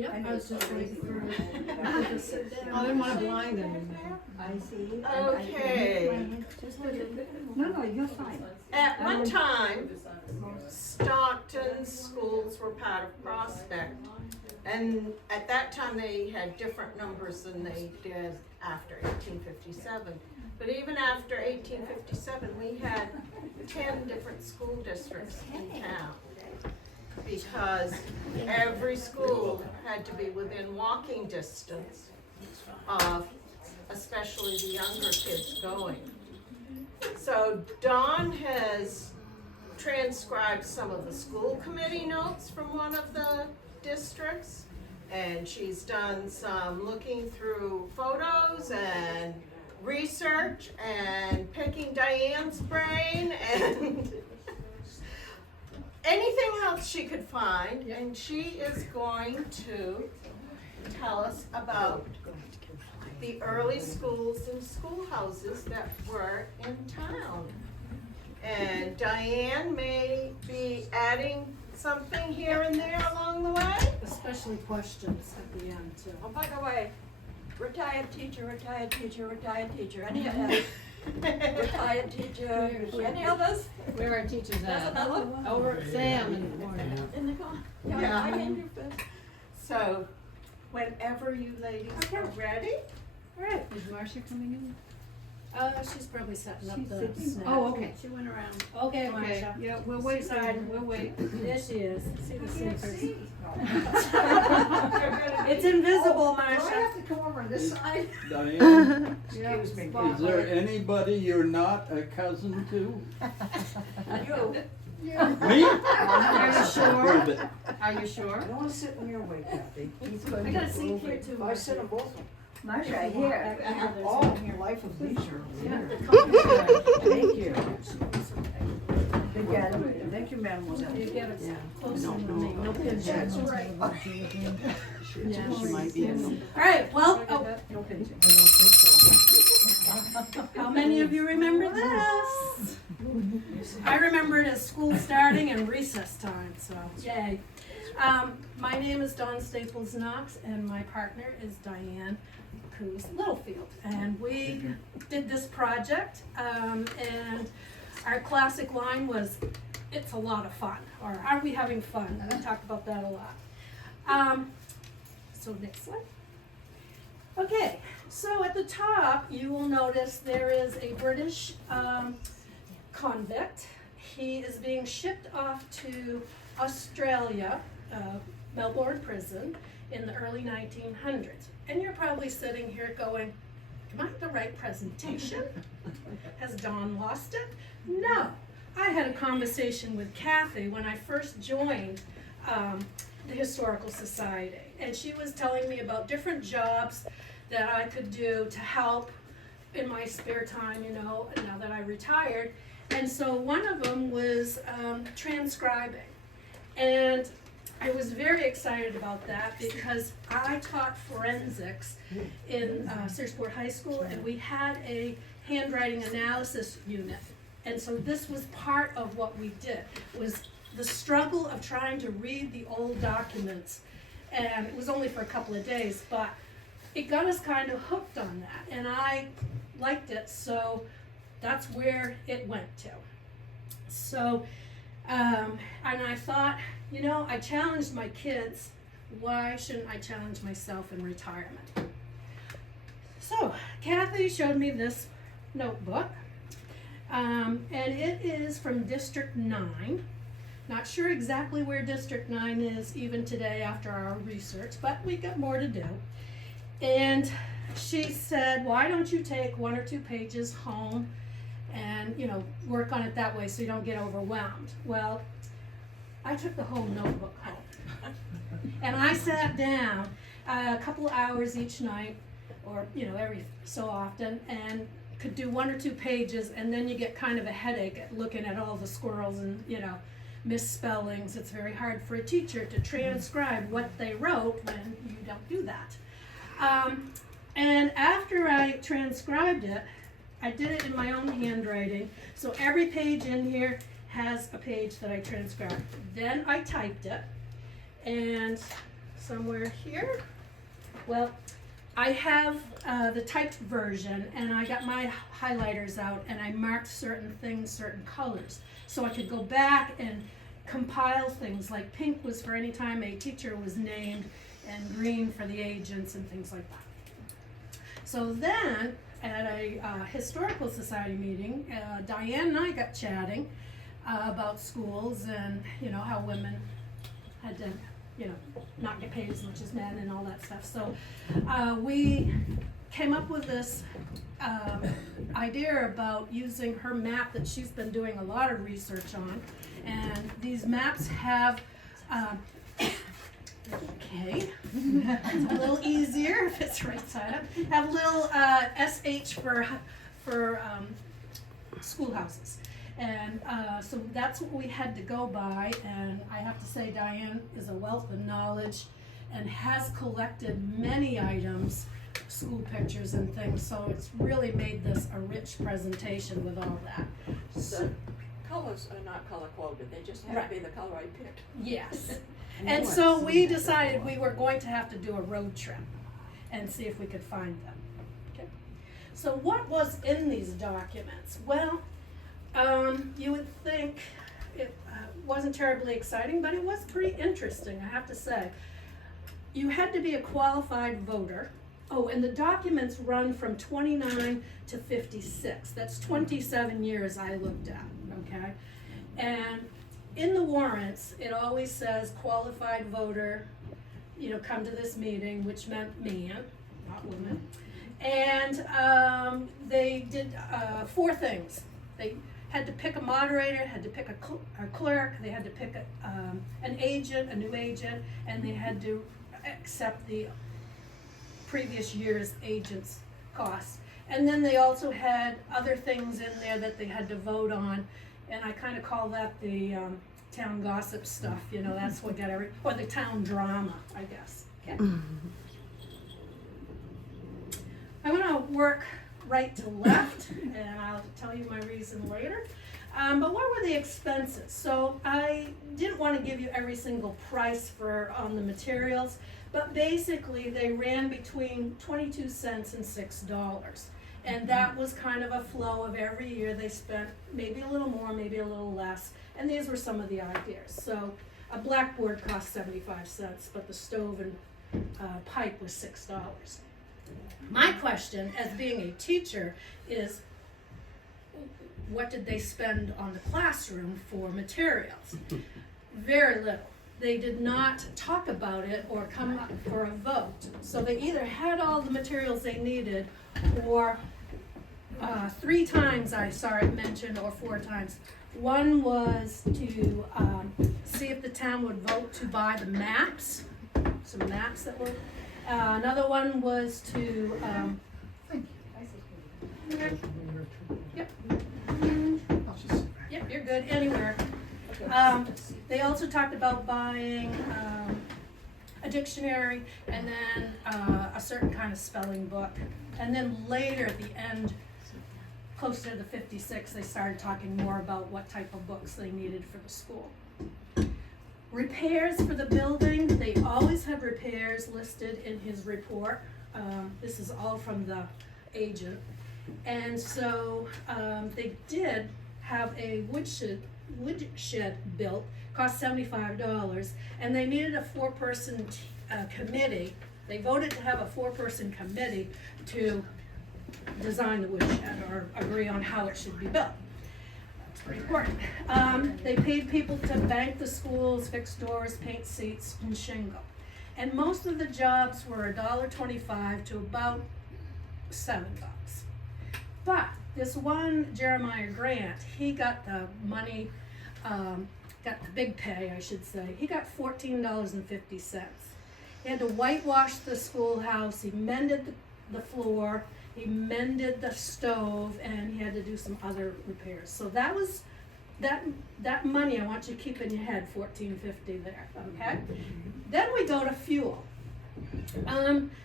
Yeah, I was just waiting for people to sit down. I didn't want to blind them. I see. Okay. No, you're fine. At one time, Stockton schools were part of Prospect. And at that time, they had different numbers than they did after 1857. But even after 1857, we had 10 different school districts in town. Because every school had to be within walking distance of especially the younger kids going. So Dawn has transcribed some of the school committee notes from one of the districts, and she's done some looking through photos and research and picking Diane's brain and anything else she could find, and she is going to tell us about the early schools and schoolhouses that were in town. And Diane may be adding something here and there along the way. Especially questions at the end too. Oh, by the way, retired teacher. Any retired teacher? Any others? Where are teachers There's at? another. Over at Sam in the morning. In the car. Yeah. I came here first. So, whenever you ladies are ready. All right. Is Marcia coming in? She's probably setting up She's the sitting. snack. Oh, okay. She went around. Okay, Marcia. Yeah, we'll wait, Sorry. we'll wait. There she is. See the sneakers. It's It's invisible, Do I Marcia. have to come over on this side? Diane, Excuse me. is there anybody you're not a cousin to? You. Me? Are you sure? Prove it. Are you sure? I don't wanna sit in your way, Kathy. I got a seat here too, I sit Marcia. on both. Marcia, here, I have there's all one here. life of leisure. Yeah. Thank you. Thank you, mademoiselle. You get it closer to me. No pinching. That's all right. Yeah, She might be in. All right, well, oh, No pinching. how many of you remember this? I remember it as school starting and recess time, so yay. My name is Dawn Staples Knox, and my partner is Diane Coose Littlefield. And we did this project, and our classic line was, "It's a lot of fun," or "Aren't we having fun?" We talked about that a lot. So next slide. Okay, so at the top, you will notice there is a British convict. He is being shipped off to Australia, Melbourne prison, in the early 1900s. And you're probably sitting here going, am I at the right presentation? Has Dawn lost it? No. I had a conversation with Kathy when I first joined the Historical Society, and she was telling me about different jobs that I could do to help in my spare time, you know, now that I retired. And so one of them was transcribing. And I was very excited about that because I taught forensics in Searsport High School, and we had a handwriting analysis unit. And so this was part of what we did, was the struggle of trying to read the old documents. And it was only for a couple of days, but it got us kind of hooked on that, and I liked it, so that's where it went to. So, and I thought, you know, I challenged my kids, why shouldn't I challenge myself in retirement? So, Kathy showed me this notebook, and it is from District 9. Not sure exactly where District 9 is even today after our research, but we got more to do. And she said, why don't you take 1 or 2 pages home and, you know, work on it that way so you don't get overwhelmed. Well, I took the whole notebook home. And I sat down a couple of hours each night, or, you know, every so often, and could do 1 or 2 pages, and then you get kind of a headache at looking at all the squirrels and, you know, misspellings. It's very hard for a teacher to transcribe what they wrote when you don't do that. And after I transcribed it, I did it in my own handwriting. So every page in here has a page that I transcribed. Then I typed it and somewhere here. Well, I have the typed version, and I got my highlighters out, and I marked certain things, certain colors, so I could go back and compile things, like pink was for any time a teacher was named, and green for the agents and things like that. So then, at a historical society meeting, Diane and I got chatting about schools and, you know, how women had to, you know, not get paid as much as men and all that stuff. So we came up with this idea about using her map that she's been doing a lot of research on. And these maps have, okay, it's a little easier if it's right side up, have little SH for schoolhouses. And so that's what we had to go by, and I have to say Diane is a wealth of knowledge and has collected many items, school pictures and things, so it's really made this a rich presentation with all that. The colors are not color coded, they just have to be the color I picked. Yes. And so we decided we were going to have to do a road trip and see if we could find them. Okay. So what was in these documents? Well, you would think it wasn't terribly exciting, but it was pretty interesting, I have to say. You had to be a qualified voter. Oh, and the documents run from 29 to 56. That's 27 years I looked at, okay? And in the warrants, it always says qualified voter, you know, come to this meeting, which meant man, not woman. And they did 4 things. They had to pick a moderator, had to pick a clerk, they had to pick an agent, a new agent, and they had to accept the previous year's agent's costs. And then they also had other things in there that they had to vote on, and I kind of call that the town gossip stuff, you know, that's what got or the town drama, I guess. Okay. I'm gonna work right to left, and I'll tell you my reason later. But what were the expenses? So I didn't want to give you every single price on the materials, but basically they ran between 22 cents and $6. And that was kind of a flow of every year they spent maybe a little more, maybe a little less. And these were some of the ideas. So a blackboard cost 75 cents, but the stove and pipe was $6. My question, as being a teacher, is what did they spend on the classroom for materials? Very little. They did not talk about it or come up for a vote. So they either had all the materials they needed, or 3 times I saw it mentioned, or 4 times. One was to see if the town would vote to buy the maps, some maps that were. Another one was to, yep, you're good, anywhere. They also talked about buying a dictionary, and then a certain kind of spelling book. And then later at the end, closer to the 56, they started talking more about what type of books they needed for the school. Repairs for the building, they always have repairs listed in his report. This is all from the agent. And so they did have a woodshed built, cost $75, and they needed a 4-person committee. They voted to have a 4-person committee to design the woodshed or agree on how it should be built. That's pretty important. They paid people to bank the schools, fix doors, paint seats, and shingle. And most of the jobs were $1.25 to about $7. But this one Jeremiah Grant, he got the money, got the big pay, I should say. He got $14.50. He had to whitewash the schoolhouse, he mended the floor, he mended the stove, and he had to do some other repairs. So that was, that money I want you to keep in your head, $14.50 there, okay? Then we go to fuel.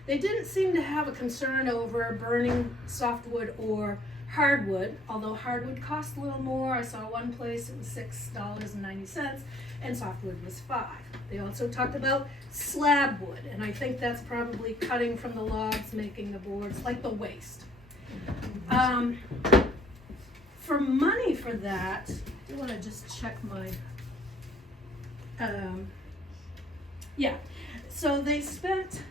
They didn't seem to have a concern over burning softwood or hardwood, although hardwood cost a little more. I saw one place it was $6.90 and softwood was $5. They also talked about slab wood, and I think that's probably cutting from the logs, making the boards, like the waste. For money for that, I wanna just check my, yeah, so they spent,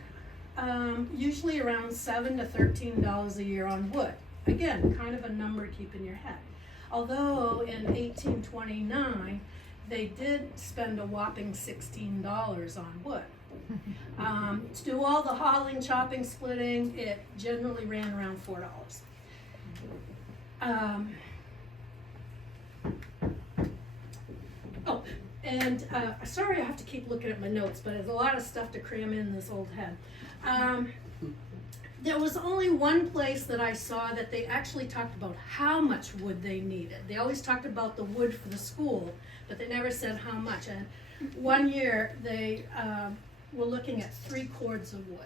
usually around $7 to $13 a year on wood. Again, kind of a number to keep in your head. Although in 1829, they did spend a whopping $16 on wood. To do all the hauling, chopping, splitting, it generally ran around $4. Oh, and sorry I have to keep looking at my notes, but there's a lot of stuff to cram in this old head. There was only one place that I saw that they actually talked about how much wood they needed. They always talked about the wood for the school, but they never said how much. And one year they were looking at 3 cords of wood.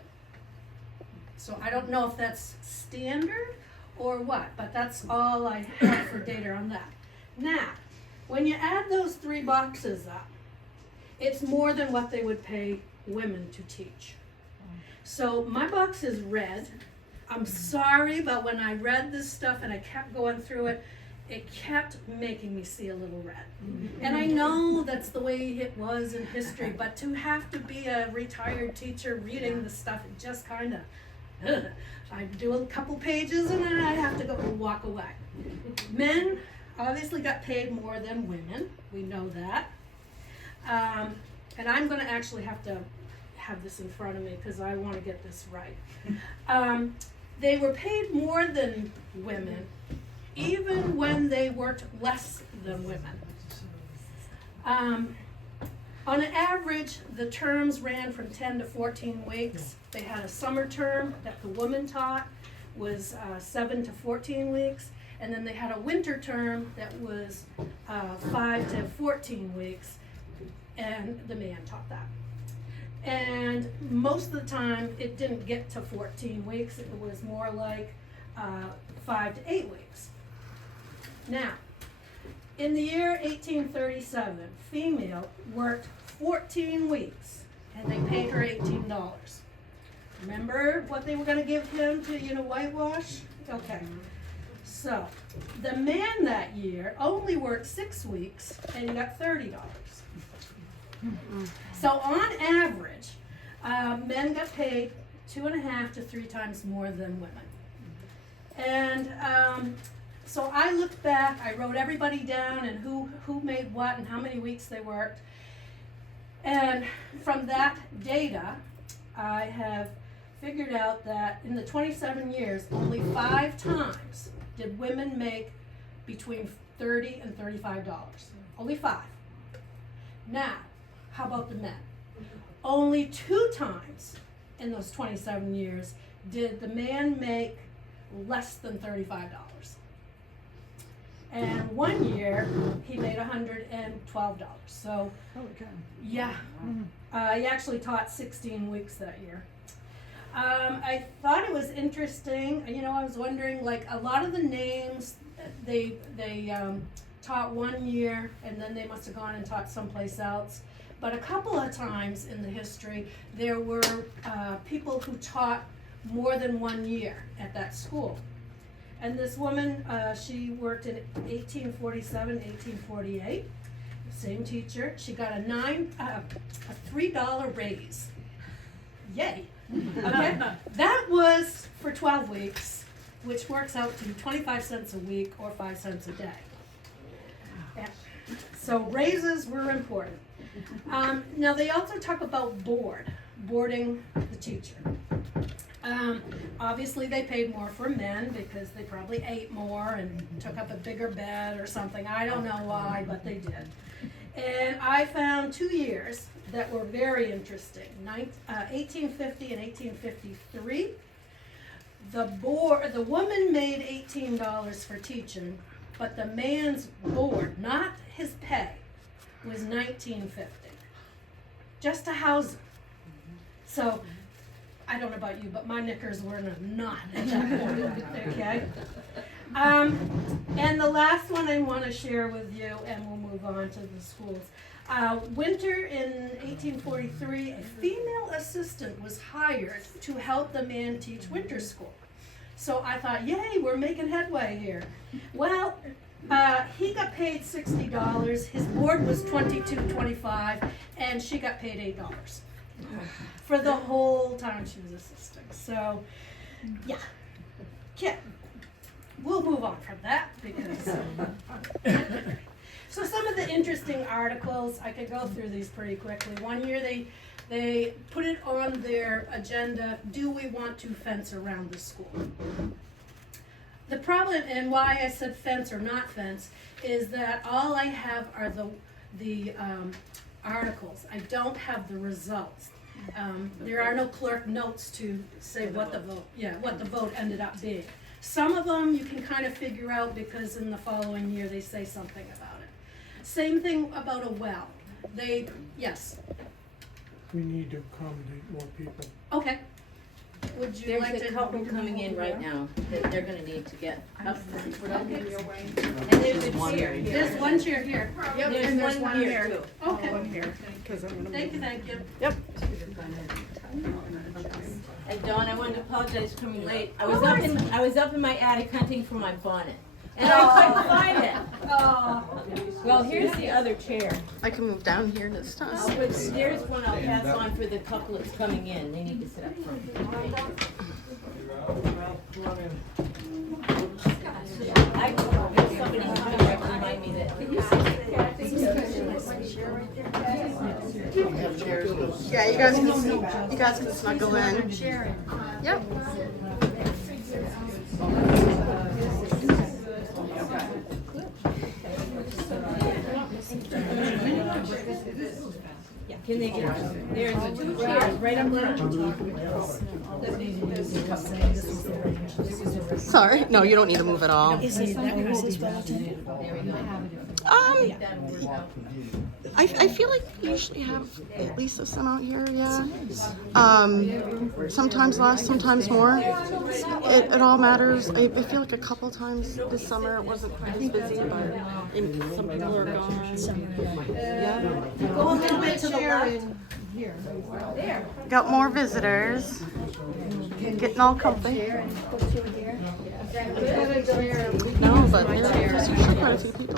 So I don't know if that's standard or what, but that's all I have for data on that. Now, when you add those 3 boxes up, it's more than what they would pay women to teach. So my box is red. I'm sorry, but when I read this stuff and I kept going through it, it kept making me see a little red. And I know that's the way it was in history, but to have to be a retired teacher reading the stuff, it just kind of, I'd do a couple pages and then I'd have to go walk away. Men obviously got paid more than women, we know that. And I'm gonna actually have to have this in front of me because I want to get this right. They were paid more than women even when they worked less than women. On an average, the terms ran from 10 to 14 weeks. They had a summer term that the woman taught was 7 to 14 weeks, and then they had a winter term that was 5 to 14 weeks, and the man taught that. And most of the time, it didn't get to 14 weeks. It was more like 5 to 8 weeks. Now, in the year 1837, female worked 14 weeks, and they paid her $18. Remember what they were going to give him to, whitewash? Okay. So, the man that year only worked 6 weeks, and he got $30. So on average, men got paid 2.5 to 3 times more than women. And so I looked back, I wrote everybody down and who made what and how many weeks they worked. And from that data, I have figured out that in the 27 years, only 5 times did women make between $30 and $35. Only 5. Now, how about the men? Only 2 times in those 27 years did the man make less than $35. And 1 year, he made $112. So, yeah, he actually taught 16 weeks that year. I thought it was interesting, I was wondering, like, a lot of the names, they taught 1 year, and then they must have gone and taught someplace else. But a couple of times in the history, there were people who taught more than 1 year at that school. And this woman, she worked in 1847, 1848, same teacher. She got a $3 raise. Yay. Okay, that was for 12 weeks, which works out to 25 cents a week or 5 cents a day. Yeah. So raises were important. Now they also talk about boarding the teacher. Obviously they paid more for men because they probably ate more and took up a bigger bed or something. I don't know why, but they did. And I found 2 years that were very interesting, 1850 and 1853. The woman made $18 for teaching, but the man's board, not his pay, was $19.50, just to house him. So, I don't know about you, but my knickers were in a knot at that point, okay? And the last one I want to share with you, and we'll move on to the schools. Winter in 1843, a female assistant was hired to help the men teach winter school. So I thought, yay, we're making headway here. Well, he got paid $60. His board was $22.25, and she got paid $8 for the whole time she was assisting. So, yeah, we'll move on from that because. So some of the interesting articles, I could go through these pretty quickly. One year they put it on their agenda, do we want to fence around the school? The problem, and why I said fence or not fence, is that all I have are the articles. I don't have the results. There are no clerk notes to say what the vote ended up being. Some of them you can kind of figure out because in the following year they say something about it. Same thing about a well. Yes, We need to accommodate more people. okay. Would you like There's to? a couple coming in right now that they're gonna need to get up. Put up in your way. And there's a chair here. There's one chair here. There's one here too. Okay. Thank you. And Dawn, I wanted to apologize for coming late. I was up in my attic hunting for my bonnet. And I couldn't find it. Oh. Well, here's the other chair. I can move down here this time. There's one I'll pass on for the couple that's coming in. They need to sit up front. I somebody coming to remind me that. Yeah, you guys can snuggle in. Yep. Can they get, there's a two chairs right up front. Sorry. No, you don't need to move at all. I feel like we usually have at least a some out here, yeah. Sometimes less, sometimes more. It all matters. I feel like a couple times this summer it wasn't quite as busy, but some people are gone. Yeah. Go a little bit to the left. Got more visitors. Getting all comfy. No, but there's usually quite a few people.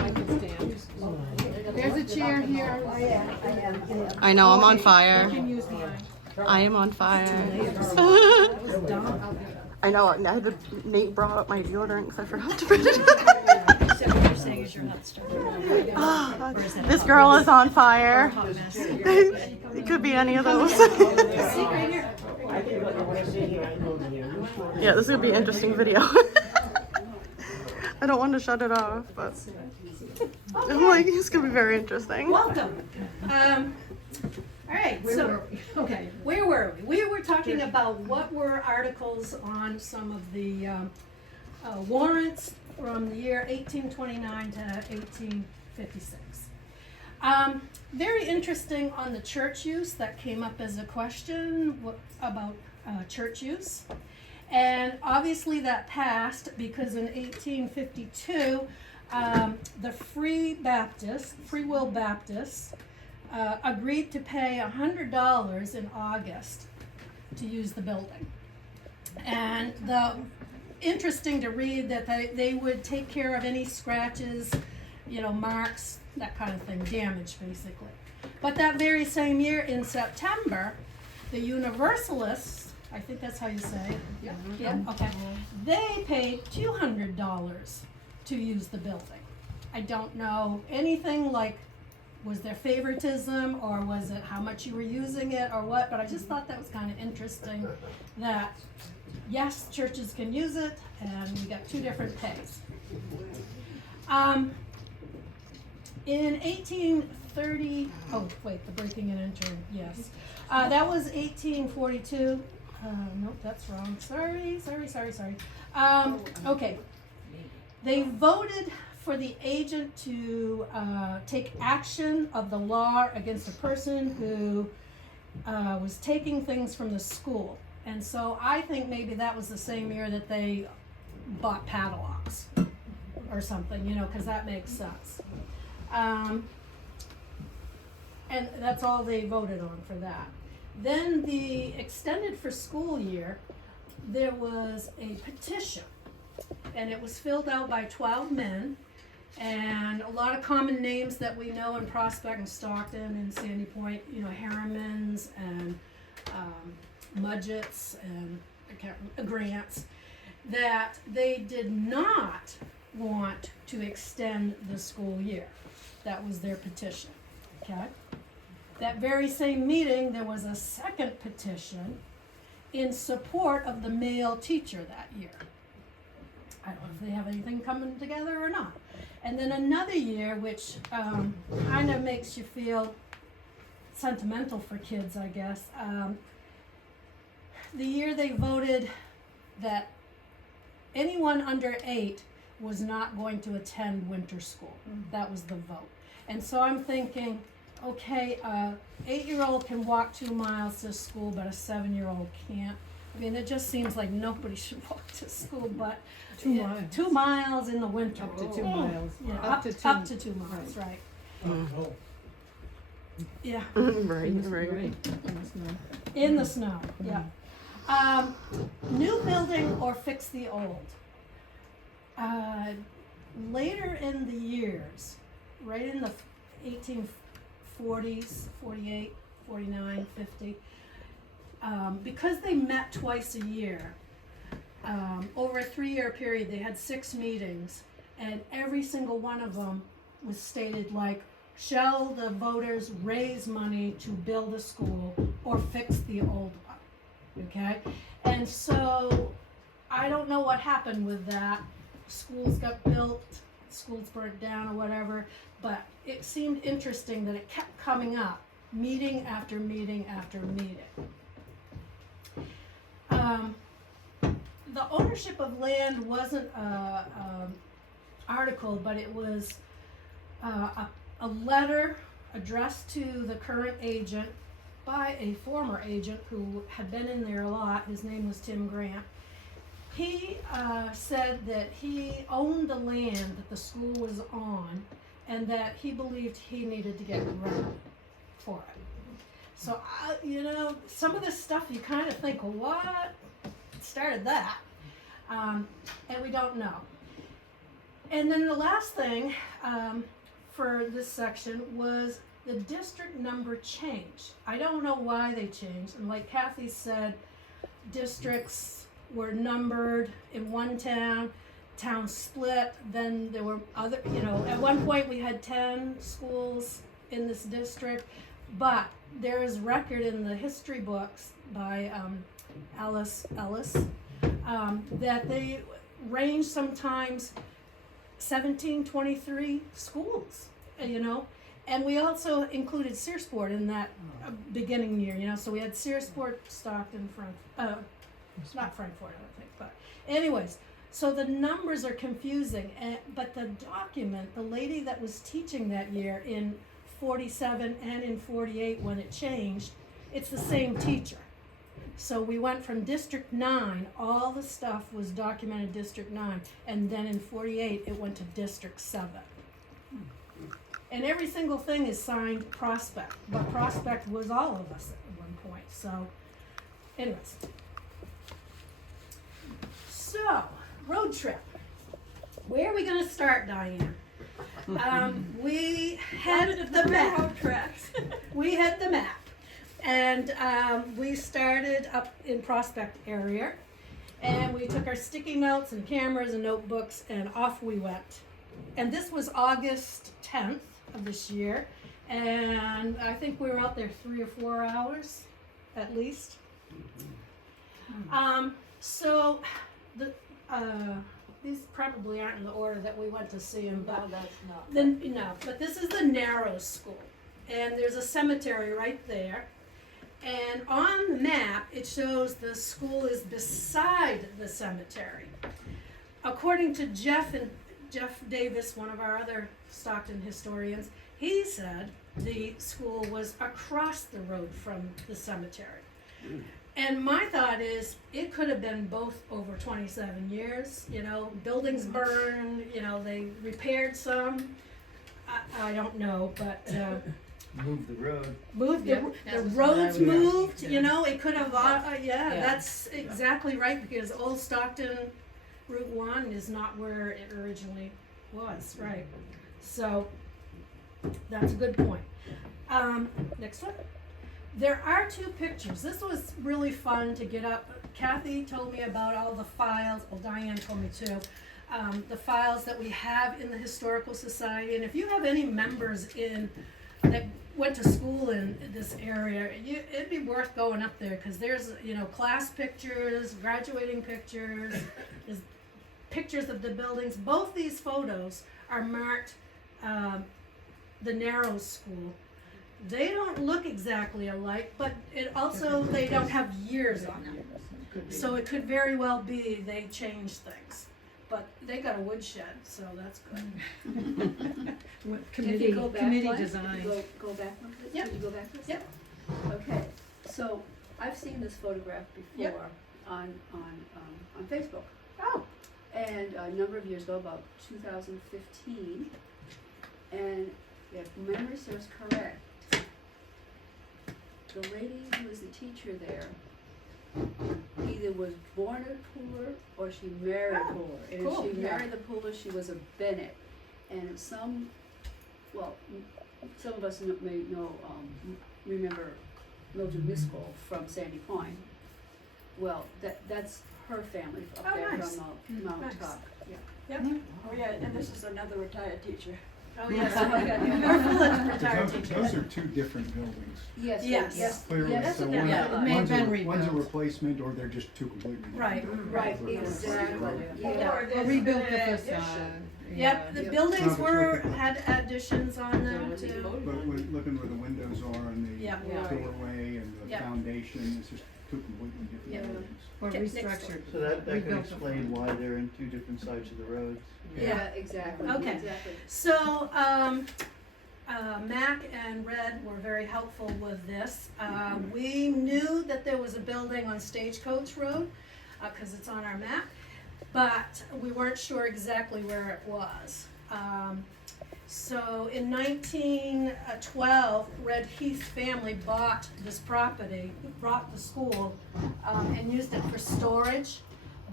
There's a chair here. I know, I'm on fire. I am on fire. I know, Nate brought up my deodorant because I forgot to bring it. This girl is on fire. It could be any of those. Yeah, this is going to be an interesting video. I don't want to shut it off, but I'm like, it's going to be very interesting. Welcome. All right, so, okay, where were we? We were talking about what were articles on some of the warrants from the year 1829 to 1856. Very interesting on the church use, that came up as a question about church use. And obviously that passed because in 1852, the Free Will Baptists, agreed to pay $100 in August to use the building. And interesting to read that they would take care of any scratches, marks, that kind of thing, damage basically. But that very same year in September, the Universalists, I think that's how you say it. Yeah, okay. They paid $200 to use the building. I don't know anything like, was there favoritism or was it how much you were using it or what, but I just thought that was kind of interesting that yes, churches can use it and we got two different pays. In 1830, oh wait, the breaking and entering, yes. That was 1842. Nope, that's wrong. Sorry. Okay. They voted for the agent to take action of the law against a person who was taking things from the school. And so I think maybe that was the same year that they bought padlocks. or something, you know, cause that makes sense. And that's all they voted on for that. Then the extended for school year, there was a petition, and it was filled out by 12 men, and a lot of common names that we know in Prospect and Stockton and Sandy Point, you know, Harrimans and Mudgetts and Grants, that they did not want to extend the school year. That was their petition, okay? That very same meeting, there was a second petition in support of the male teacher that year. I don't know if they have anything coming together or not. And then another year, which kind of makes you feel sentimental for kids, I guess. The year they voted that anyone under 8 was not going to attend winter school. That was the vote. And so I'm thinking, okay, 8-year-old can walk 2 miles to school, but a 7-year-old can't. I mean, it just seems like nobody should walk to school, but 2 miles. 2 miles in the winter. Up to 2 miles. Yeah, Up to 2. up to 2 miles, right? Oh, Yeah, Right. In the snow. in the snow, yeah. New building or fix the old. Later in the years, right in the 1840s, 48, 49, 50, because they met twice a year, over a 3-year period, they had 6 meetings, and every single one of them was stated like, shall the voters raise money to build a school or fix the old one, okay? And so, I don't know what happened with that. Schools got built, schools burnt down or whatever, but it seemed interesting that it kept coming up, meeting after meeting after meeting. The ownership of land wasn't a article, but it was a letter addressed to the current agent by a former agent who had been in there a lot. His name was Tim Grant. He said that he owned the land that the school was on, and that he believed he needed to get rent for it. So, you know, some of this stuff you kind of think, well, what started that? And we don't know. And then the last thing for this section was the district number changed. I don't know why they changed. And like Kathy said, districts were numbered in one town split, then there were other, you know, at one point we had 10 schools in this district, but there is record in the history books by Alice Ellis that they range sometimes 17, 23 schools, you know, and we also included Searsport in that beginning year, you know, so we had Searsport, Stockton, not Frankfort, I don't think, but anyways, so the numbers are confusing, but the document, the lady that was teaching that year in 47 and in 48 when it changed, it's the same teacher. So we went from District 9, all the stuff was documented District 9, and then in 48 it went to District 7. And every single thing is signed Prospect, but Prospect was all of us at one point, so anyways. So, road trip. Where are we gonna start, Diane? We had the map. We had the map. And we started up in Prospect area. And we took our sticky notes and cameras and notebooks and off we went. And this was August 10th of this year. And I think we were out there 3 or 4 hours at least. So these probably aren't in the order that we went to see them, but but this is the Narrows School, and there's a cemetery right there. And on the map, it shows the school is beside the cemetery. According to Jeff Davis, one of our other Stockton historians, he said the school was across the road from the cemetery. And my thought is, it could have been both over 27 years, you know, buildings burned, you know, they repaired some. I don't know, but, Move the road. moved, Yep, the that was what I roads was- moved, yeah. you know, it could have, yeah, Yeah. that's exactly right, because Old Stockton Route 1 is not where it originally was, right? So, that's a good point. Next one. There are two pictures. This was really fun to get up. Kathy told me about all the files, well, Diane told me too, the files that we have in the Historical Society. And if you have any members that went to school in this area, it'd be worth going up there, because there's, you know, class pictures, graduating pictures, there's pictures of the buildings. Both these photos are marked the Narrows School. They don't look exactly alike, but it also, they don't have years on them. So it could very well be they changed things. But they got a woodshed, so that's good. Committee, If you go back committee one, design. Go back one, please. Yep. Can you go back please? Yep. Okay, so I've seen this photograph Yep. before on Facebook. Oh, And a number of years ago, about 2015, and if memory serves correct, the lady who was the teacher there either was born a Pooler or she married a Pooler. And cool, if she yeah. married the Pooler, she was a Bennett. And some of us may know, remember Mildred Miskell from Sandy Point. Well, that's her family up Oh, there nice. from Mount Nice. Top. Yeah. yep. Oh, yeah, and this is another retired teacher. Oh, yes. We're full of retired Those teachers. are two different buildings. Yes, Yes. yes, Clearly, yes. so Yeah, one- it may have been one's a rebuilt. replacement, or they're just two completely different. Right, buildings. right, They're exactly. road. Yeah. Or Or there's rebuilt been the an facade. addition. Yep, the Yep. buildings No, but had additions on them too. But looking where the windows are and the Yeah. doorway and the Yeah. foundation, it's just two completely different Yeah. buildings. Or Okay, next restructured. So that could Rebuilt the explain front. why they're in two different sides of the roads. Yeah, exactly, Okay. exactly. So, Mac and Red were very helpful with this. We knew that there was a building on Stagecoach Road, cause it's on our map, but we weren't sure exactly where it was. So in 1912, Red Heath family bought this property, bought the school, and used it for storage,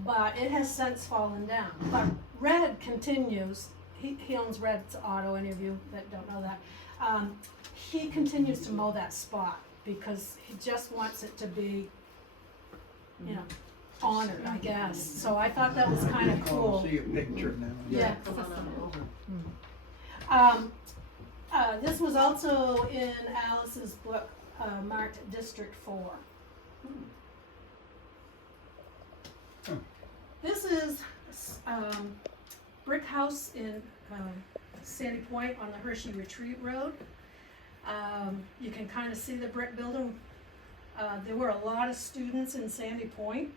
but it has since fallen down. But Red continues, he owns Red's Auto, any of you that don't know that. He continues to mow that spot because he just wants it to be, you know, honored, I guess. So I thought that was kind of cool. See a picture now. Yeah. This was also in Alice's book, marked District 4. This is brick house in Sandy Point on the Hershey Retreat Road. You can kind of see the brick building. There were a lot of students in Sandy Point.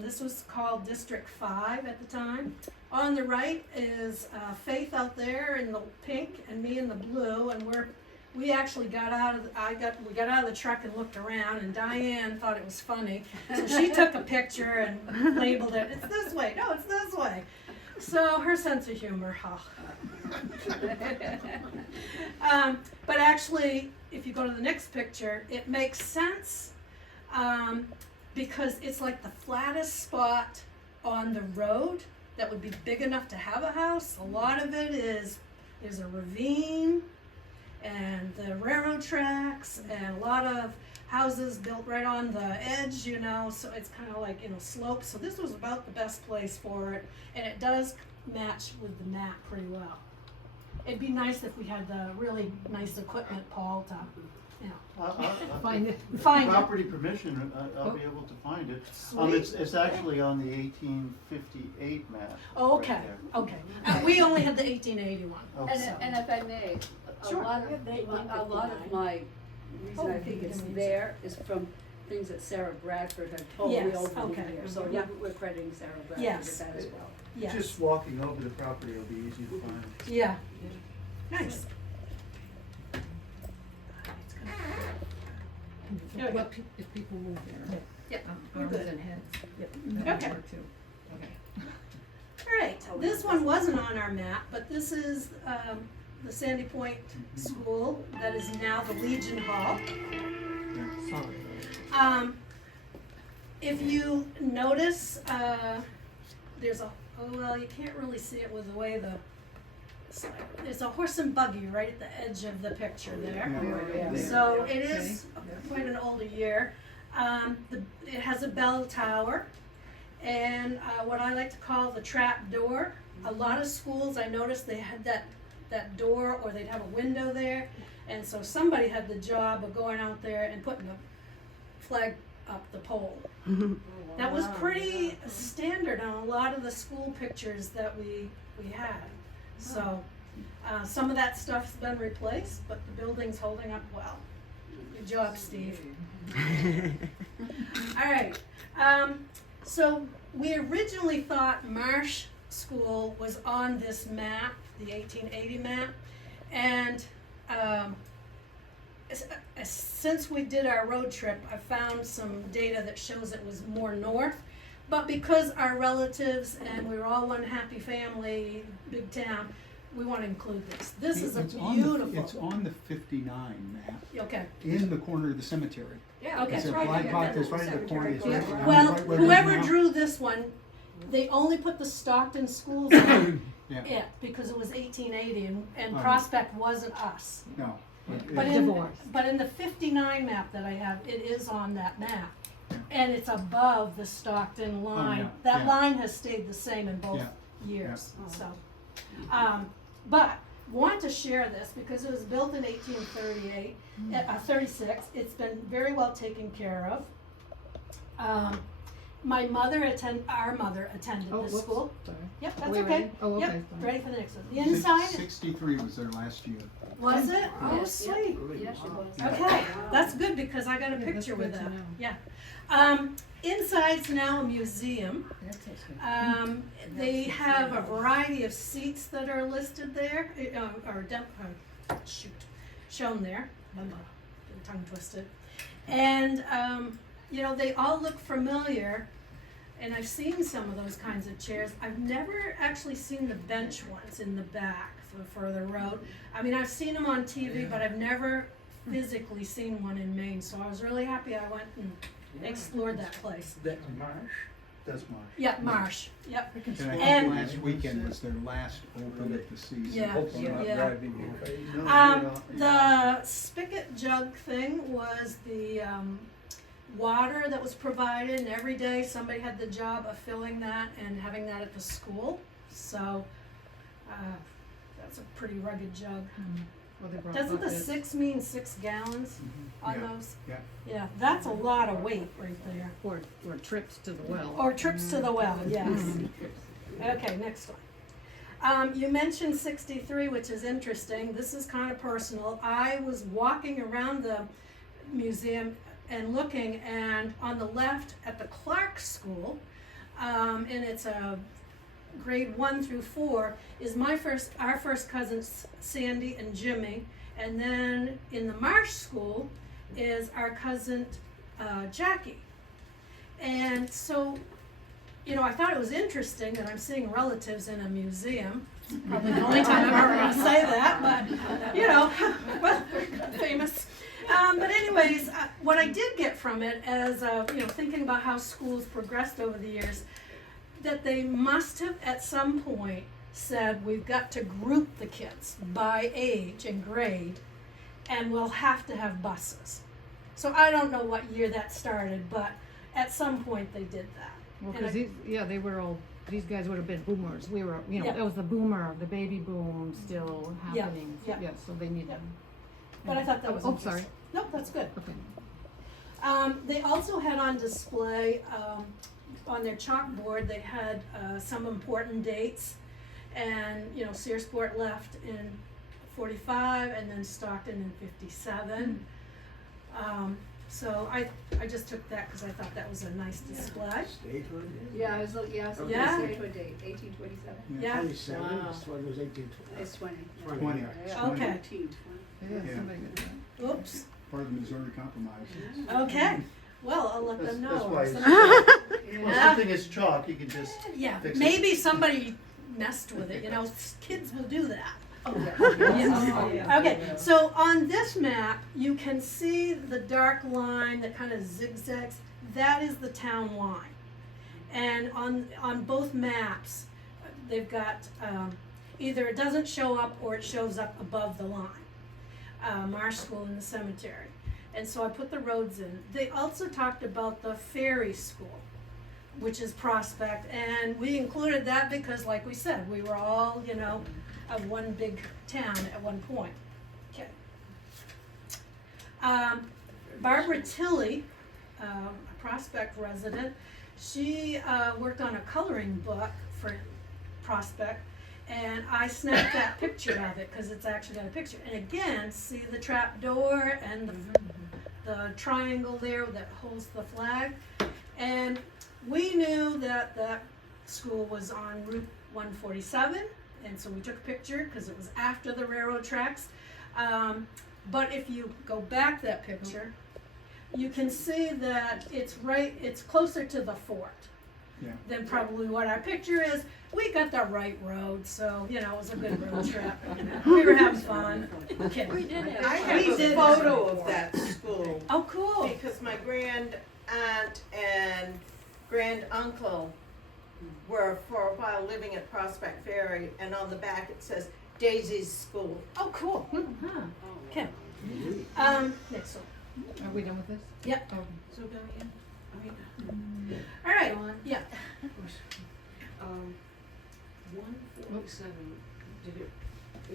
This was called District 5 at the time. On the right is Faith out there in the pink and me in the blue, and we actually got out of we got out of the truck and looked around, and Diane thought it was funny, so she took a picture and labeled it. It's this way. No, it's this way. So her sense of humor, but actually, if you go to the next picture, it makes sense because it's like the flattest spot on the road that would be big enough to have a house. A lot of it is, there's a ravine and the railroad tracks and a lot of houses built right on the edge, you know, so it's kind of like in a slope. So this was about the best place for it, and it does match with the map pretty well. It'd be nice if we had the really nice equipment, Paul, to, you know, Find it. find it. Property permission, I'll be able to find it. Sweet. It's actually on the 1858 map. Oh, okay, right there. okay. We only had the 1881. Okay. And if I may, Sure. a lot of my reason I think it's there is from things that Sarah Bradford had told me Yes, over the okay. years. So Yeah. we're crediting Sarah Bradford Yes. with that as well. Yes. Just walking over the property will be easy to find. Yeah. Nice. There we go. If people move there. Yeah, we're Arms good. and heads. Yep. Okay. Work too. Okay. Alright, this one wasn't on our map, but this is, the Sandy Point School that is now the Legion Hall. If you notice, there's a, oh, well, you can't really see it with the way there's a horse and buggy right at the edge of the picture there. So it is quite an older year. It has a bell tower and what I like to call the trap door. A lot of schools, I noticed they had that door or they'd have a window there. And so somebody had the job of going out there and putting a flag up the pole. That was pretty standard on a lot of the school pictures that we had. So some of that stuff's been replaced, but the building's holding up well. Good job, Steve. All right. So we originally thought Marsh School was on this map, the 1880 map, and since we did our road trip, I found some data that shows it was more north. But because our relatives and we were all one happy family, big town, we want to include this. This is a beautiful. It's on the 59 map, Okay. in the corner of the cemetery. Yeah, Okay. It's that's a right. black yeah, box that that's right at the corner. It's cemetery. right- Well, right where it is whoever now. drew this one, they only put the Stockton schools in Yeah. it because it was 1880 and Oh. Prospect wasn't us. No. But it- in, Divorce. but in the 59 map that I have, it is on that map. Yeah. And it's above the Stockton line. yeah, That yeah. line has stayed the same in both Yeah, years, so. But want to share this because it was built in 1838, 36. It's been very well taken care of. My mother our mother attended Oh, this whoops. school. Sorry. Yep, Are that's we okay. ready? Oh, okay, Yep, fine. ready for the next one. The Six- inside, 63 was their last year. was it? Oh, Yes, yep. sweet. Yes, it was. Okay, that's good because I got a Yeah, picture that's with good that. to Yeah. Inside's now a museum. That takes good. They have a variety of seats that are listed there, shown there. Tongue twisted. And, they all look familiar. And I've seen some of those kinds of chairs. I've never actually seen the bench ones in the back for further road. I mean, I've seen them on TV, but I've never physically seen one in Maine. So I was really happy I went and explored that place. That's Marsh? That's Marsh. Yeah, Marsh. Yep. And I And- think last weekend was their last open of the season. Yeah. Yeah. No, The spigot jug thing was the water that was provided, and every day somebody had the job of filling that and having that at the school. So that's a pretty rugged jug. Well, they brought Doesn't the buckets. 6 mean 6 gallons on Yeah. those? Yeah. Yeah, that's a lot of weight right there. Or trips to the well. Or trips to the well, yes. Okay, next one. You mentioned 63, which is interesting. This is kind of personal. I was walking around the museum and looking, and on the left at the Clark School, and it's a grade 1 through 4, is our first cousins Sandy and Jimmy, and then in the Marsh School is our cousin Jackie. And so, I thought it was interesting that I'm seeing relatives in a museum. Probably the only time I'm ever gonna say that, but, well, famous. But anyways, what I did get from it as, thinking about how schools progressed over the years, that they must have at some point said, we've got to group the kids by age and grade, and we'll have to have buses. So I don't know what year that started, but at some point they did that. Well, And because they were all, these guys would have been boomers. We were, Yeah. it was the boomer, the baby boom still Yeah, happening. yeah. Yeah, so they need Yeah. them. But I thought that was Oh, interesting. sorry. No, that's good. Okay. They also had on display, on their chalkboard, they had some important dates. And, Searsport left in 45 and then Stockton in 57. So I just took that because I thought that was a nice display. Statehood? Yeah, I was looking, yeah, I was looking Yeah. at the statehood date, 1827. Yeah. 27, Wow. this one was 1820. It's 20. 20. Yeah, Okay. 1920. Yeah, Yeah. somebody got that. Oops. part of the Missouri Compromise. Okay, well, I'll let them know. That's why it's Somebody- Well, something is chalk, you can just Yeah, fix it. maybe somebody messed with it, you know, kids will do that. Yes. Okay, so on this map, you can see the dark line that kind of zigzags. That is the town line. And on both maps, they've got, either it doesn't show up or it shows up above the line. Marsh School and the cemetery. And so I put the roads in. They also talked about the ferry school, which is Prospect, and we included that because, like we said, we were all, you know, of one big town at one point. Okay. Barbara Tilley, a Prospect resident, she worked on a coloring book for Prospect, and I snapped that picture of it because it's actually got a picture. And again, see the trap door and the triangle there that holds the flag. And we knew that that school was on Route 147, and so we took a picture because it was after the railroad tracks. But if you go back that picture, you can see that it's closer to the fort than probably what our picture is. We got the right road, so, you know, it was a good road trip. We were having fun. Okay. We did have. I We have did a photo of that school Oh, cool. because my grand aunt and grand uncle were for a while living at Prospect Ferry, and on the back it says Daisy's School. Oh, cool. Okay. Next one. Are we done with this? Yep. Oh. So Diane, All right. Dawn? Yeah. 147, did it?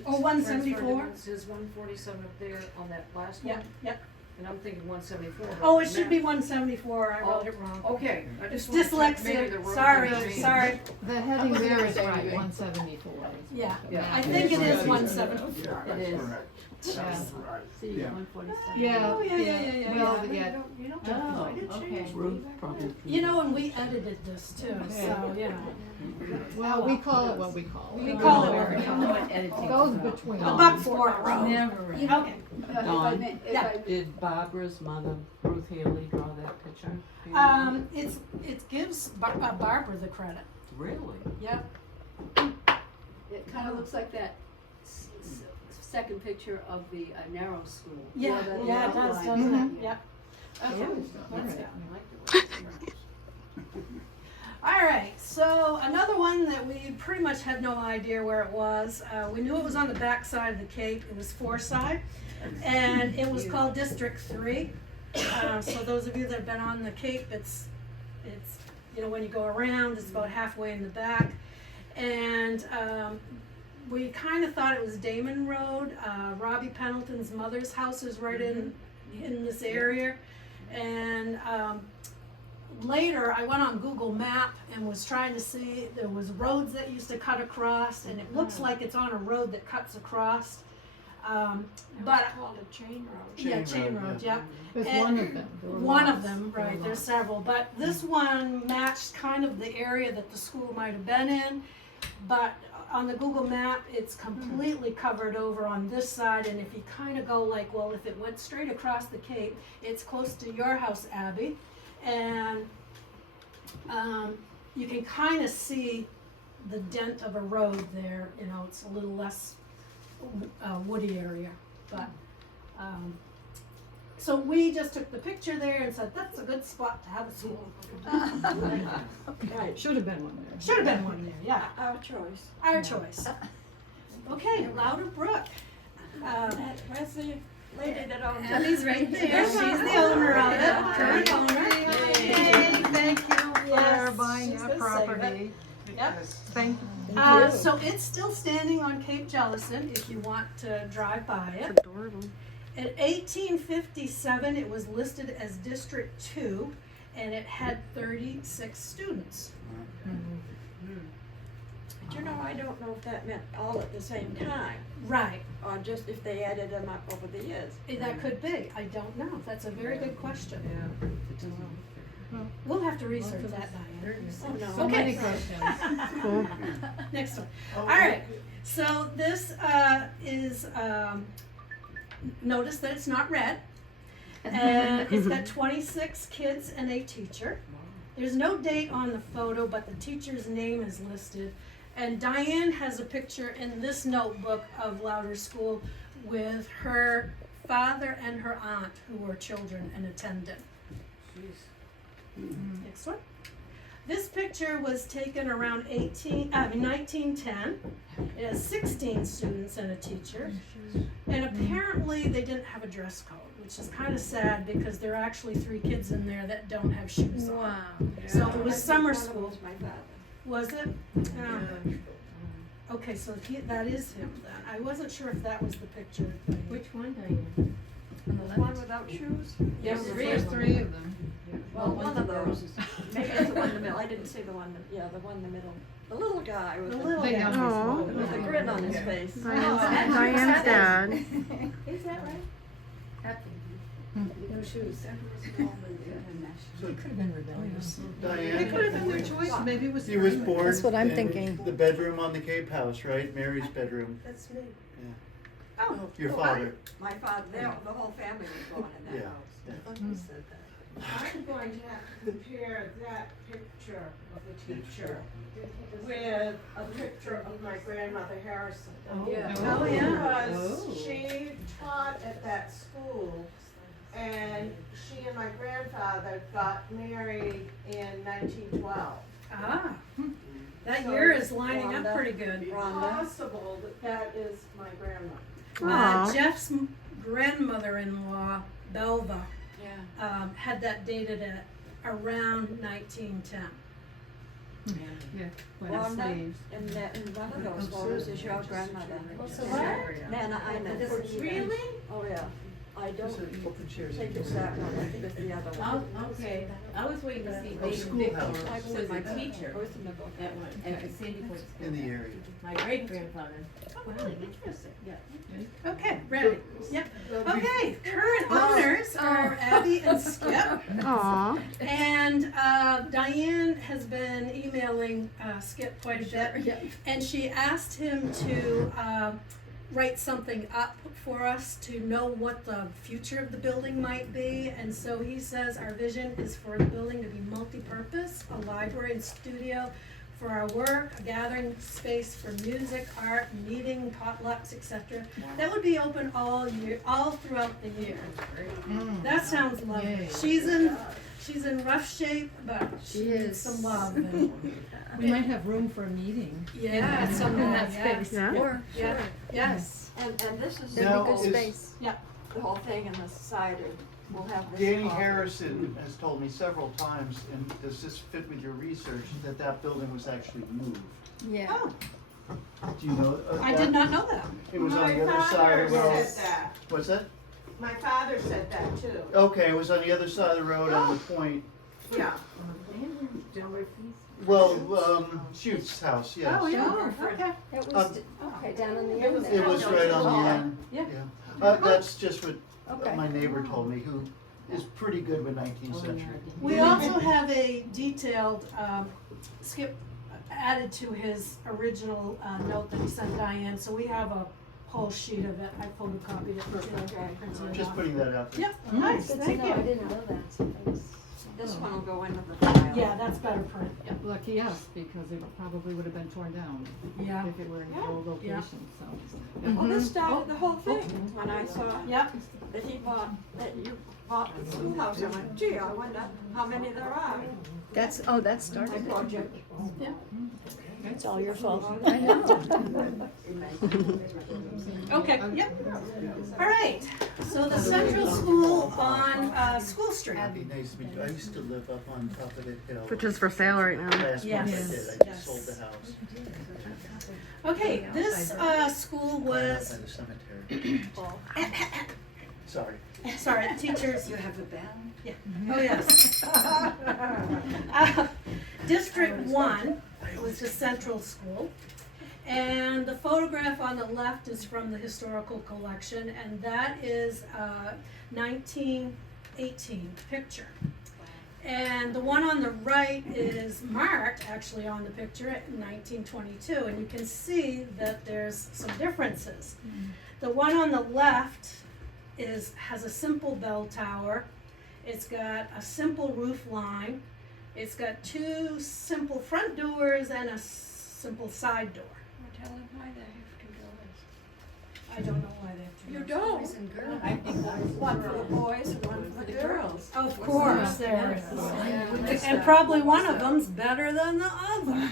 Oh, 174? It says 147 up there on that last one, Yep. Yep. and I'm thinking 174. Oh, it should be 174. I wrote it wrong. Okay, I It's just wanted to check maybe the dyslexia. road Sorry. had changed. Sorry. The heading there is right, 174. Yeah. Yeah. I think it is 174. It is. Yeah. Yeah. Yeah. Oh, yeah. Well, yeah. Oh, okay. You know, and we edited this too, so, you know. Well, we call it what we call it. We call it what we call it. It goes between. A Bucksport Road. Never. Okay. Dawn, Yeah. did Barbara's mother, Ruth Haley, draw that picture? Do you know? It gives Barbara the credit. Really? Yep. It kind of looks like that second picture of the narrow school. Yeah, that yeah, it does, outline. doesn't it? Yep. Okay. All right. All right, so another one that we pretty much had no idea where it was. We knew it was on the back side of the Cape. It was Forsyth, and it was called District 3. So those of you that have been on the Cape, it's you know, when you go around, it's about halfway in the back. And we kind of thought it was Damon Road. Robbie Pendleton's mother's house is right in this area. And later I went on Google Map and was trying to see, there was roads that used to cut across, and it looks like it's on a road that cuts across. But Called a chain road. yeah, chain road, yeah. There's And one of them. There were One of lots. them, There were right, there's lots. several, but this one matched kind of the area that the school might have been in. But on the Google map, it's completely covered over on this side, and if you kind of go like, well, if it went straight across the Cape, it's close to your house, Abby, and you can kind of see the dent of a road there. You know, it's a little less woody area, but so we just took the picture there and said that's a good spot to have a school. Should have been one there. Should have been one there, yeah. Our choice. Our choice. Okay, Louder Brook. Where's the lady that owns it? Abby's right there. She's the owner of it, current owner. Yay, thank you for Yes, buying she's that gonna save it. property. Yep. Thank you. So it's still standing on Cape Jellison if you want to drive by it. Adorable. In 1857, it was listed as District 2, and it had 36 students. But you know, I don't know if that meant all at the same time, Right, or just if they added them up over the years. that could be. I don't know. That's a very good question. We'll have to research that, Diane. Oh, no. So many questions. Next one. All right. So this is, notice that it's not red. And it's got 26 kids and a teacher. There's no date on the photo, but the teacher's name is listed. And Diane has a picture in this notebook of Louder School with her father and her aunt who were children and attended. Next one. This picture was taken around 1910. It has 16 students and a teacher. And apparently they didn't have a dress code, which is kind of sad because there are actually 3 kids in there that don't have shoes on. Wow. So it was summer One of them school. was my father. Was it? Okay, so that is him then. I wasn't sure if that was the picture. Which one, Diane? The one without shoes? There's the three first of three of them. Well, one of those. Maybe it's the one in the middle. I didn't see the one, yeah, the one in the middle. The little guy with The the, little The guy. youngest Aw. one. with the grin on his face. Diane's dad. Is that right? No shoes. So Could have been rebellious. Diane. It could have been their choice, maybe it was. He was born That's what I'm in thinking. the bedroom on the Cape House, right? Mary's bedroom. That's me. Yeah. Oh, Your Oh, father. My father, the whole family was born in that Yeah. house. Yeah. I'm going to have to compare that picture of the teacher with a picture of my grandmother Harrison. yeah. Oh, yeah. Because she taught at that school, and she and my grandfather got married in 1912. Ah, that So year is lining up Rhonda. pretty good. Possible that that is my grandma. Aw. Jeff's grandmother-in-law, Belva, Yeah. had that dated at around 1910. Yeah, when Well, it's that- leaves. in one of those photos is your grandmother. So what? Nana Ina. Really? Oh, yeah. I don't Just open chairs. think it's that one, I think it's the other one. Oh, okay. I was waiting to see Oh, Baby schoolhouse. Victor, I've who seen was my a teacher both in the book. at one, at the Sandy Point School. In the area. My great grandfather. Oh, wow, interesting. Yeah. Okay, ready? Yep. Okay, current owners are Abby and Skip. Aw. And Diane has been emailing Skip quite a bit. And she asked him to write something up for us to know what the future of the building might be. And so he says our vision is for the building to be multi-purpose, a library and studio for our work, a gathering space for music, art, meeting, potlucks, etc. That would be open all year, all throughout the year. That sounds lovely. Yay. She's in rough shape, but she She needs is. some love. And, We might have room for a meeting. yeah, some In that that space. Yeah. Yeah. Yes. And this is Now, the whole, is- the whole thing in the side, we'll have this. Danny called- Harrison has told me several times, and does this fit with your research, that that building was actually moved? Yeah. Oh, Do you know? I did not know that. It was on the My other side father of the road. said that. What's that? My father said that too. Okay, it was on the other side of the road on the point. Yeah. Well, Schutz's house, yes. Oh, yeah, okay. It Um, okay, down on the It was- end It there. was right on the end. Yeah. That's just what Okay. my neighbor told me, who is pretty good with 19th century. We also have a detailed, Skip added to his original note that he sent Diane, so we have a whole sheet of it. I photocopied it and printed it Just out. putting that out there. Yep, nice, Good to thank know, I you. didn't know that, so thanks. This one will go into the file. Yeah, that's better print. Lucky us, because it probably would have been torn down Yeah. if it were in the old location, so. Well, this started the whole thing, when I saw Yep. that he bought, that you bought the schoolhouse, I went, gee, I wonder how many there are. That My started. project. It's all your fault. I know. Okay, yep. All right, so the Central School on School Street. It'd be nice to meet you. I used to live up on top of that hill. Which is for sale right now. Last month I Yes, did, I yes. just sold the house. Okay, this school Right out was, by the cemetery. Sorry. sorry, teachers. You have a band? Yeah. Oh, yes. District 1 was the central school. And the photograph on the left is from the historical collection, and that is a 1918 picture. And the one on the right is marked, actually, on the picture at 1922, and you can see that there's some differences. The one on the left has a simple bell tower. It's got a simple roof line. It's got 2 simple front doors and a simple side door. Well, tell them why they have 2 doors. I don't know why they have 2 You doors. don't? Boys and girls. I think One for the boys and one for the girls. Of course there is. Yeah. And probably one of them's better than the other.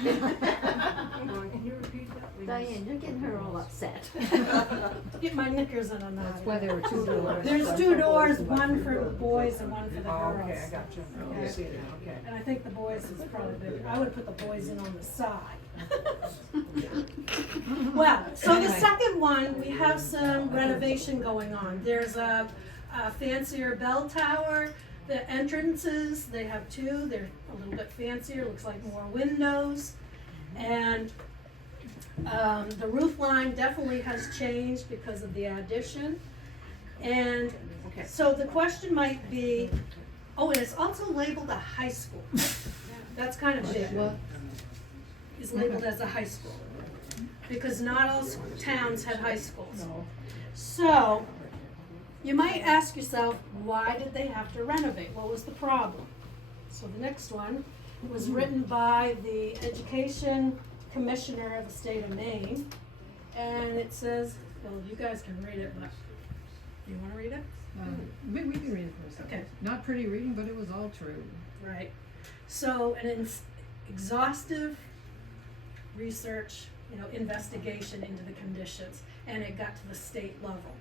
Can you repeat that? We Diane, you're getting her all upset. Get my knickers in a knot. That's why there were 2 doors. There's 2 doors, one for the boys and one for the Oh, girls. okay, I got you. Okay. I see it now, okay. And I think the boys is probably bigger. I would put the boys in on the side. Well, so the second one, we have some renovation going on. There's a fancier bell tower. The entrances, they have 2. They're a little bit fancier, looks like more windows. And the roof line definitely has changed because of the addition. And Okay. so the question might be, oh, and it's also labeled a high school. That's kind of big. What? Is labeled as a high school. Because not all towns had high schools. So, you might ask yourself, why did they have to renovate? What was the problem? So the next one was written by the Education Commissioner of the state of Maine. And it says, well, you guys can read it, but you wanna read it? We can read it for a second. Okay. Not pretty reading, but it was all true. Right. So an exhaustive research, investigation into the conditions, and it got to the state level.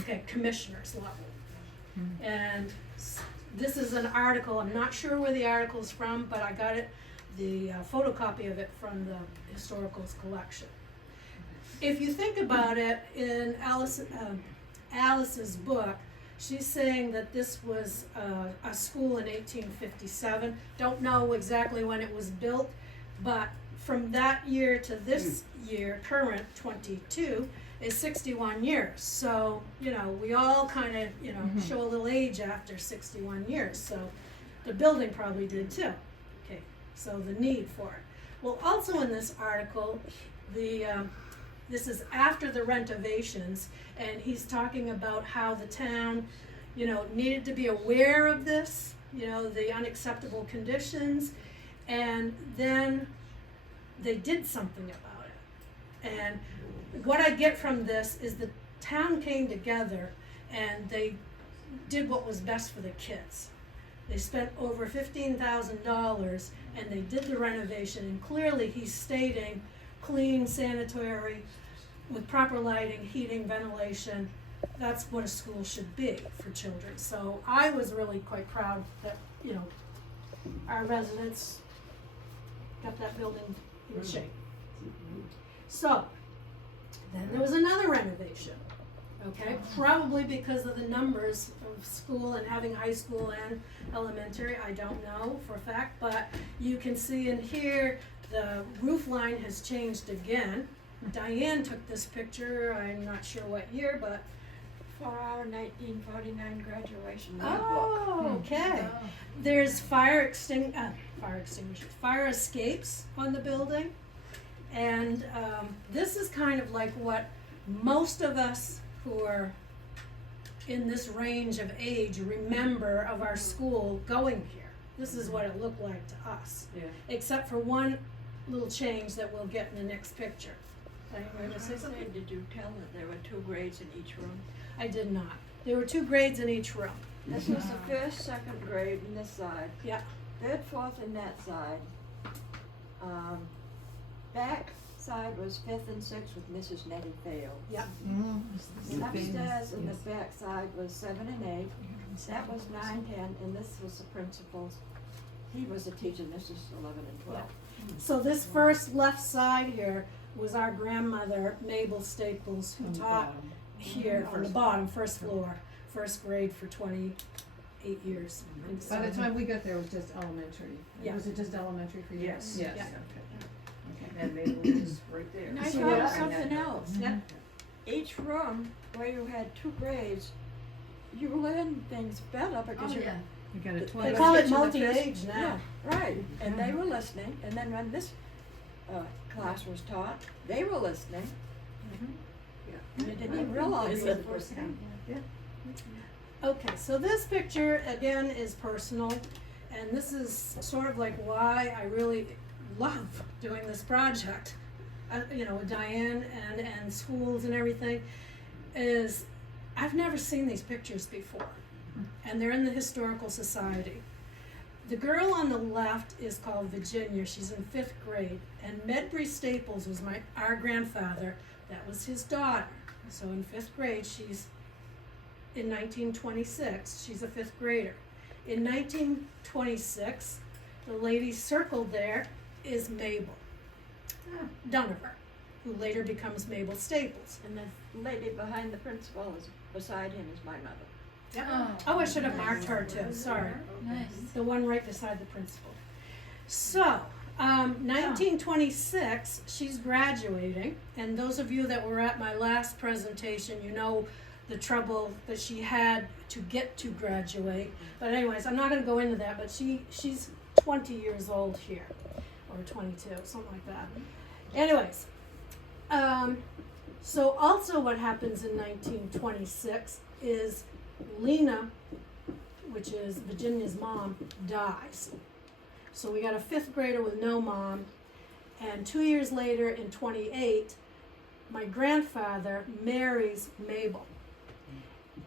Okay, commissioner's level. And this is an article, I'm not sure where the article's from, but I got it, the photocopy of it from the Historicals collection. If you think about it, in Alice's book, she's saying that this was a school in 1857. Don't know exactly when it was built, but from that year to this year, current 22, is 61 years. So, we all kind of, show a little age after 61 years. So the building probably did too. Okay, so the need for it. Well, also in this article, this is after the renovations, and he's talking about how the town, needed to be aware of this, the unacceptable conditions, and then they did something about it. And what I get from this is the town came together and they did what was best for the kids. They spent over $15,000 and they did the renovation, and clearly he's stating clean, sanitary, with proper lighting, heating, ventilation. That's what a school should be for children. So I was really quite proud that, our residents got that building in shape. So, then there was another renovation, okay? Probably because of the numbers of school and having high school and elementary, I don't know for a fact, but you can see in here, the roof line has changed again. Diane took this picture, I'm not sure what year, but. For our 1949 graduation yearbook. Oh, okay. There's fire extinguishers, fire escapes on the building. And this is kind of like what most of us who are in this range of age remember of our school going here. This is what it looked like to us. Yeah. Except for one little change that we'll get in the next picture. Are you going to say something? Did you tell that there were 2 grades in each room? I did not. There were 2 grades in each room. This was the 1st, 2nd grade in this side. Yeah. 3rd, 4th in that side. Back side was 5th and 6th with Mrs. Nettie Fail. Yeah. Upstairs in the back side was 7 and 8. That was 9, 10, and this was the principal's. He was a teacher, and this is 11 and 12. So this first left side here was our grandmother, Mabel Staples, who taught here on the bottom, first floor, first grade for 28 years. By the time we got there, it was just elementary. Yeah. Was it just elementary for you? Yes. Yes. Yeah. Okay. And maybe it's right there. And I So thought yeah. of something else. Yeah. Each room where you had 2 grades, you learn things better because you. You got a They 12. call it Kids in the multi-age first- now. Yeah, right, and they were listening, and then when this class was taught, they were listening. And they didn't even realize it. Okay, so this picture again is personal, and this is sort of like why I really love doing this project. You know, with Diane and schools and everything, is I've never seen these pictures before, and they're in the Historical Society. The girl on the left is called Virginia. She's in 5th grade, and Medbury Staples was our grandfather. That was his daughter. So in 5th grade, she's in 1926. She's a 5th grader. In 1926, the lady circled there is Mabel Dunover, who later becomes Mabel Staples. And the lady behind the principal is beside him is my mother. Oh, I should have marked her too, sorry. Nice. The one right beside the principal. So, 1926, she's graduating, and those of you that were at my last presentation, you know the trouble that she had to get to graduate. But anyways, I'm not gonna go into that, but she's 20 years old here, or 22, something like that. Anyways, so also what happens in 1926 is Lena, which is Virginia's mom, dies. So we got a 5th grader with no mom, and 2 years later in 28, my grandfather marries Mabel.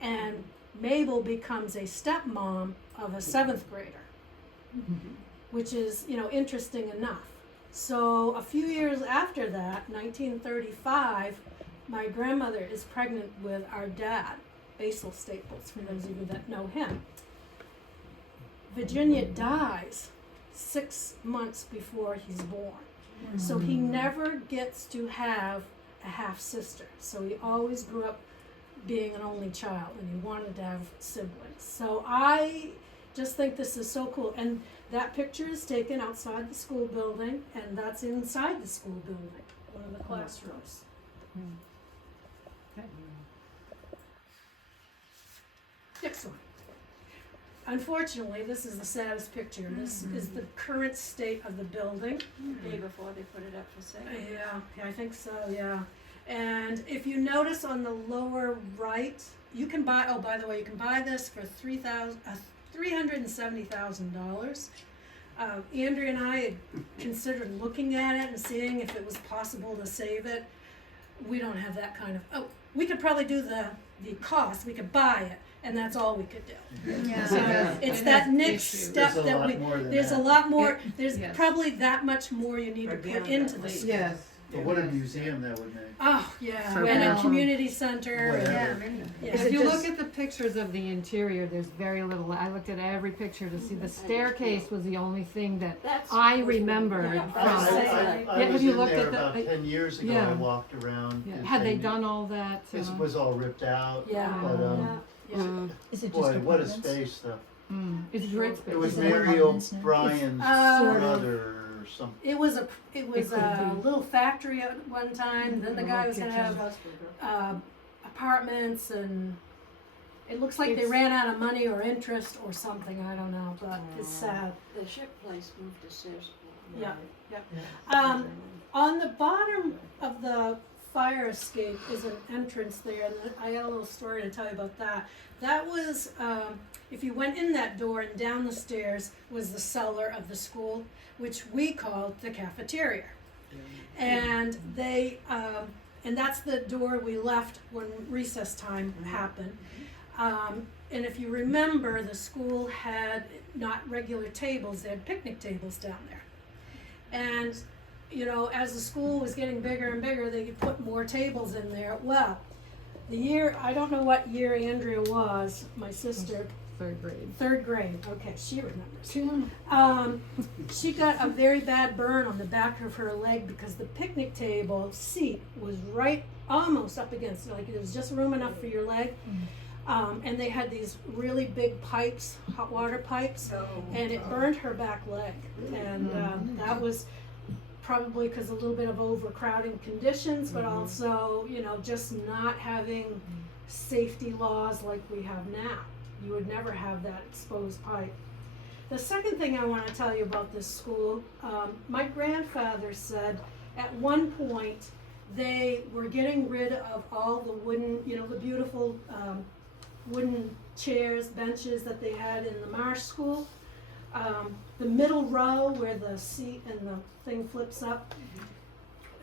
And Mabel becomes a stepmom of a 7th grader, which is, you know, interesting enough. So a few years after that, 1935, my grandmother is pregnant with our dad, Basil Staples, for those of you that know him. Virginia dies 6 months before he's born. So he never gets to have a half sister. So he always grew up being an only child, and he wanted to have siblings. So I just think this is so cool. And that picture is taken outside the school building, and that's inside the school building, one of the classrooms. Next one. Unfortunately, this is the saddest picture. This is the current state of the building. The day before they put it up for sale. Yeah, I think so, yeah. And if you notice on the lower right, you can buy, oh, by the way, you can buy this for $370,000. Andrea and I had considered looking at it and seeing if it was possible to save it. We don't have that kind of, oh, we could probably do the cost, we could buy it, and that's all we could do. So it's that next step There's a that lot we, more than there's a that. lot more, there's Yes. probably that much more you need to Or put beyond into that, the please. school. Yes. But what a museum that would make. Oh, yeah, For and a real. community center, and, Whatever. yeah. If you look at the pictures of the interior, there's very little. I looked at every picture to see the staircase was the only thing that That's I what we- remembered yeah. from. I Yeah, have was you in looked there at the- about 10 years ago, yeah. I walked around. Yeah. and Had they done all that? It was all ripped out. Yeah. But, Yeah. Is it boy, what a space though. It's a great space. It was Is it Mary apartments now? O'Brien's Sort of. brother or something. It was a could little factory at one time, then the guy was gonna have, apartments, and it looks like they It's- ran out of money or interest or something, I don't know, but it's sad. The ship place moved to Sears. Yeah, on the bottom of the fire escape is an entrance there, and I got a little story to tell you about that. That was, if you went in that door and down the stairs was the cellar of the school, which we called the cafeteria. And they, and that's the door we left when recess time happened. And if you remember, the school had not regular tables, they had picnic tables down there. And, you know, as the school was getting bigger and bigger, they could put more tables in there. Well, the year, I don't know what year Andrea was, my sister, 3rd grade. 3rd grade, okay, she remembers. She got a very bad burn on the back of her leg because the picnic table seat was right almost up against it, like there was just room enough for your leg. And they had these really big pipes, hot water pipes, and it burned her back leg. And that was probably because a little bit of overcrowding conditions, but also, you know, just not having safety laws like we have now. You would never have that exposed pipe. The second thing I want to tell you about this school, my grandfather said at one point they were getting rid of all the wooden, you know, the beautiful wooden chairs, benches that they had in the Marsh School. The middle row where the seat and the thing flips up,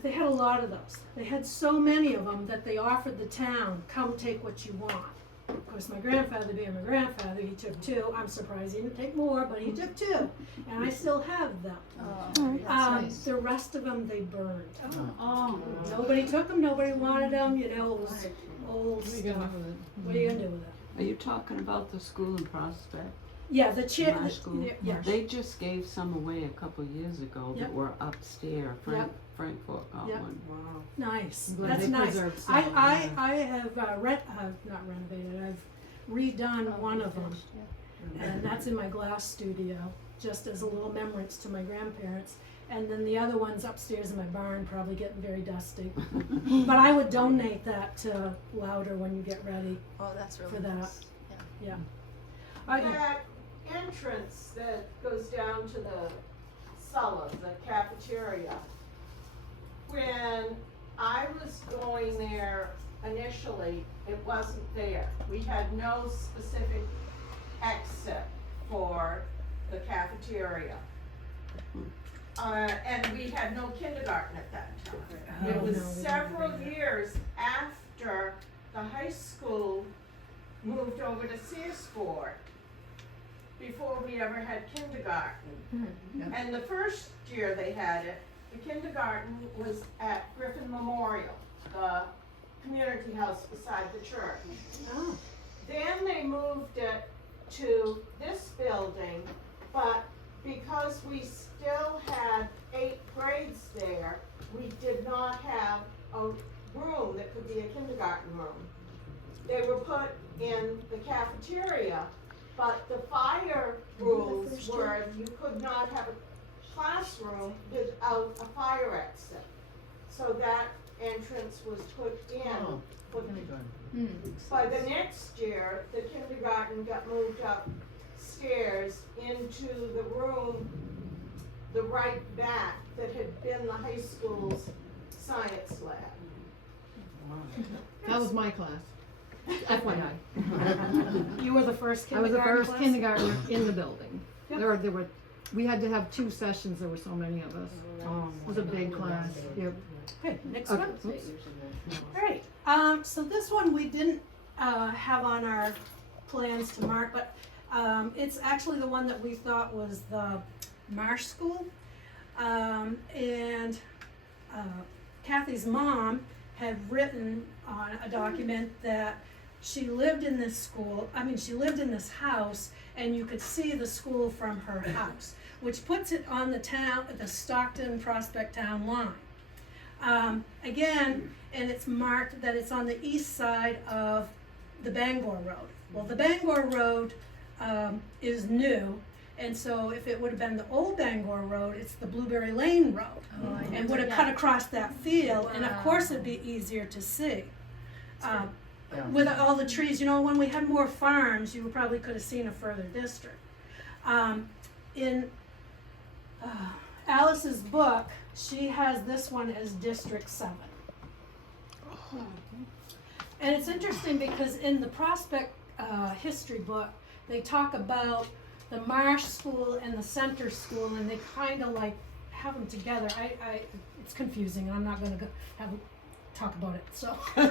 they had a lot of those. They had so many of them that they offered the town, come take what you want. Of course, my grandfather being my grandfather, he took 2. I'm surprised he didn't take more, but he took 2, and I still have them. The rest of them they burned. Oh. Nobody took them, nobody wanted them, you know, it was old What are you gonna stuff. do with it? What are you gonna do with it? Are you talking about the school in Prospect? Yeah, the chair, My school? yeah. They just gave some away a couple years ago Yep. that were upstairs. Frankfurt got Yep. one. Wow. Nice, Glad that's they nice. preserved some, I yeah. have not renovated, I've redone one of them. And that's in my glass studio, just as a little remembrance to my grandparents. And then the other one's upstairs in my barn, probably getting very dusty. But I would donate that to Louder when you get ready Oh, that's really for that. nice. Yeah. That entrance that goes down to the cellar, the cafeteria, when I was going there initially, it wasn't there. We had no specific exit for the cafeteria. And we had no kindergarten at that time. It Oh, was no, we didn't several either. years after the high school moved over to Searsport before we ever had kindergarten. And the first year they had it, the kindergarten was at Griffin Memorial, the community house beside the church. Oh, Then they moved it to this building, but because we still had 8 grades there, we did not have a room that could be a kindergarten room. They were put in the cafeteria, but the fire rules were you could not have a classroom without a fire exit. So that entrance was put in. Oh. for- By the next year, the kindergarten got moved upstairs into the room, the right back, that had been the high school's science lab. That was my class. FYI. you were the first I was the kindergarten first class? kindergartner in the building. Yep. There were, we had to have 2 sessions, there were so many of us. It was a big class, yep. Okay, next Okay, one. oops. Alright, so this one we didn't, have on our plans to mark, but, it's actually the one that we thought was the Marsh School. And Kathy's mom had written on a document that she lived in this school, she lived in this house, and you could see the school from her house, which puts it on the Stockton Prospect town line. Again, and it's marked that it's on the east side of the Bangor Road. Well, the Bangor Road, is new, and so if it would have been the old Bangor Road, it's the Blueberry Lane Road. And would have cut across that field, and of course it'd be easier to see. Yeah. With all the trees, when we had more farms, you probably could have seen a further district. In Alice's book, she has this one as District 7. And it's interesting because in the Prospect history book, they talk about the Marsh School and the Center School, and they kind of like have them together. It's confusing, and I'm not going to talk about it. So I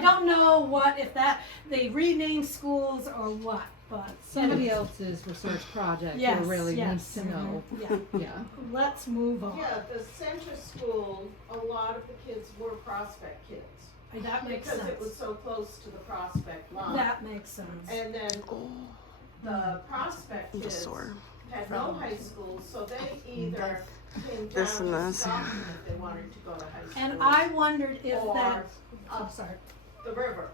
don't know if they rename schools or what, but Somebody else's research project Yes, who really yes. needs to know. Yeah. Yeah. Let's move on. Yeah, the center school, a lot of the kids were Prospect kids. That makes Because it was sense. so close to the Prospect line. That makes sense. And then the Prospect I'm just kids sore. had no high school, so they either came This down and to this. Stockton if they wanted to go to high school. And I wondered if or that, I'm up sorry. the river.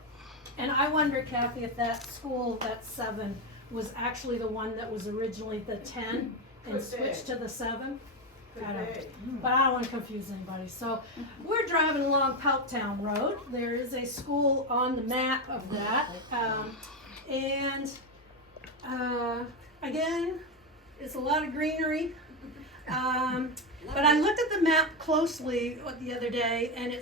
And I wonder, Kathy, if that school, that 7, was actually the one that was originally the 10 and Could be. switched to the 7? Could I don't- be. But I don't want to confuse anybody. So we're driving along Pouttown Road. There is a school on the map of that. Again, it's a lot of greenery. But I looked at the map closely the other day, and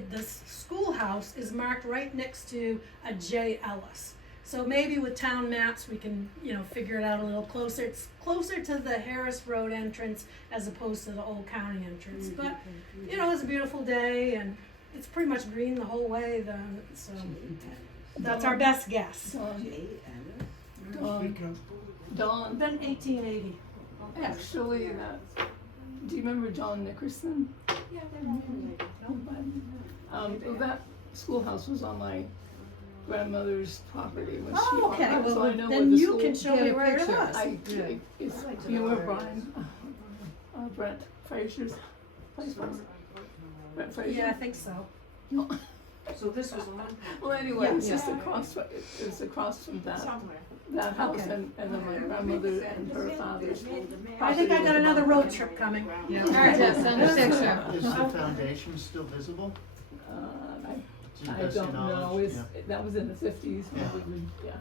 the schoolhouse is marked right next to a J. Ellis. So maybe with town maps, we can, figure it out a little closer. It's closer to the Harris Road entrance as opposed to the Old County entrance. But, it's a beautiful day and it's pretty much green the whole way then, so that's our best guess. Don, Then 1880. actually, do you remember John Nickerson? That schoolhouse was on my grandmother's property when she Oh, bought okay, that, so well, I know where then the you school. can show me where it was. You were Brian, Brent Fraser's place was? Brent Fraser? Yeah, I think so. So this was on? Well, anyway, it's just across, it was across from that house Okay. and then my grandmother and her father's. I think I got another road trip coming. Yeah, yeah, send a picture. Is the foundation still visible? To the I best of don't your know, knowledge? that was in the 50s, Yeah. probably, yeah.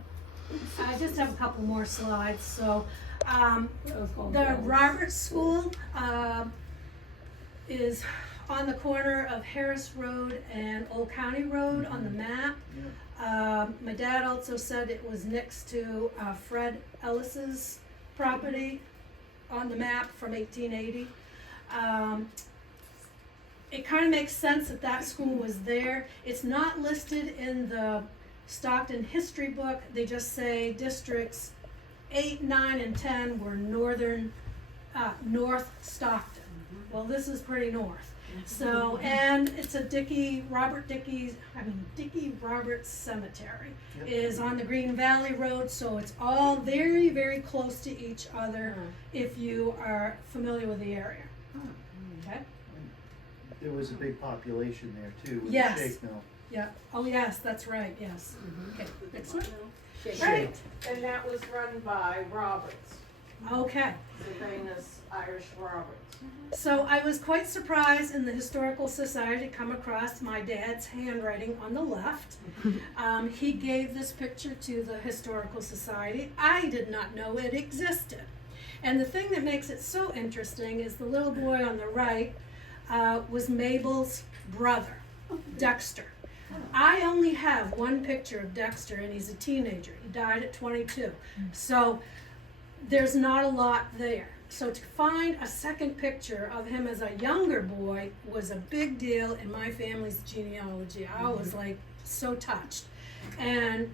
I just have a couple more slides. So, That was called the Dallas. Roberts School is on the corner of Harris Road and Old County Road on the map. My dad also said it was next to Fred Ellis's property on the map from 1880. It kind of makes sense that that school was there. It's not listed in the Stockton history book. They just say districts 8, 9, and 10 were North Stockton. Well, this is pretty north. So, and it's a Dickey Roberts Cemetery is on the Green Valley Road, so it's all very, very close to each other if you are familiar with the area. Okay? There was a big population there too, with Yes. the shake mill. Yeah. Oh, yes, that's right. Yes. Okay. Next one. Shake. Right. And that was run by Roberts, Okay. Savannah's Irish Roberts. So I was quite surprised in the Historical Society to come across my dad's handwriting on the left. He gave this picture to the Historical Society. I did not know it existed. And the thing that makes it so interesting is the little boy on the right was Mabel's brother, Dexter. I only have one picture of Dexter and he's a teenager. He died at 22. So there's not a lot there. So to find a second picture of him as a younger boy was a big deal in my family's genealogy. I was like so touched. And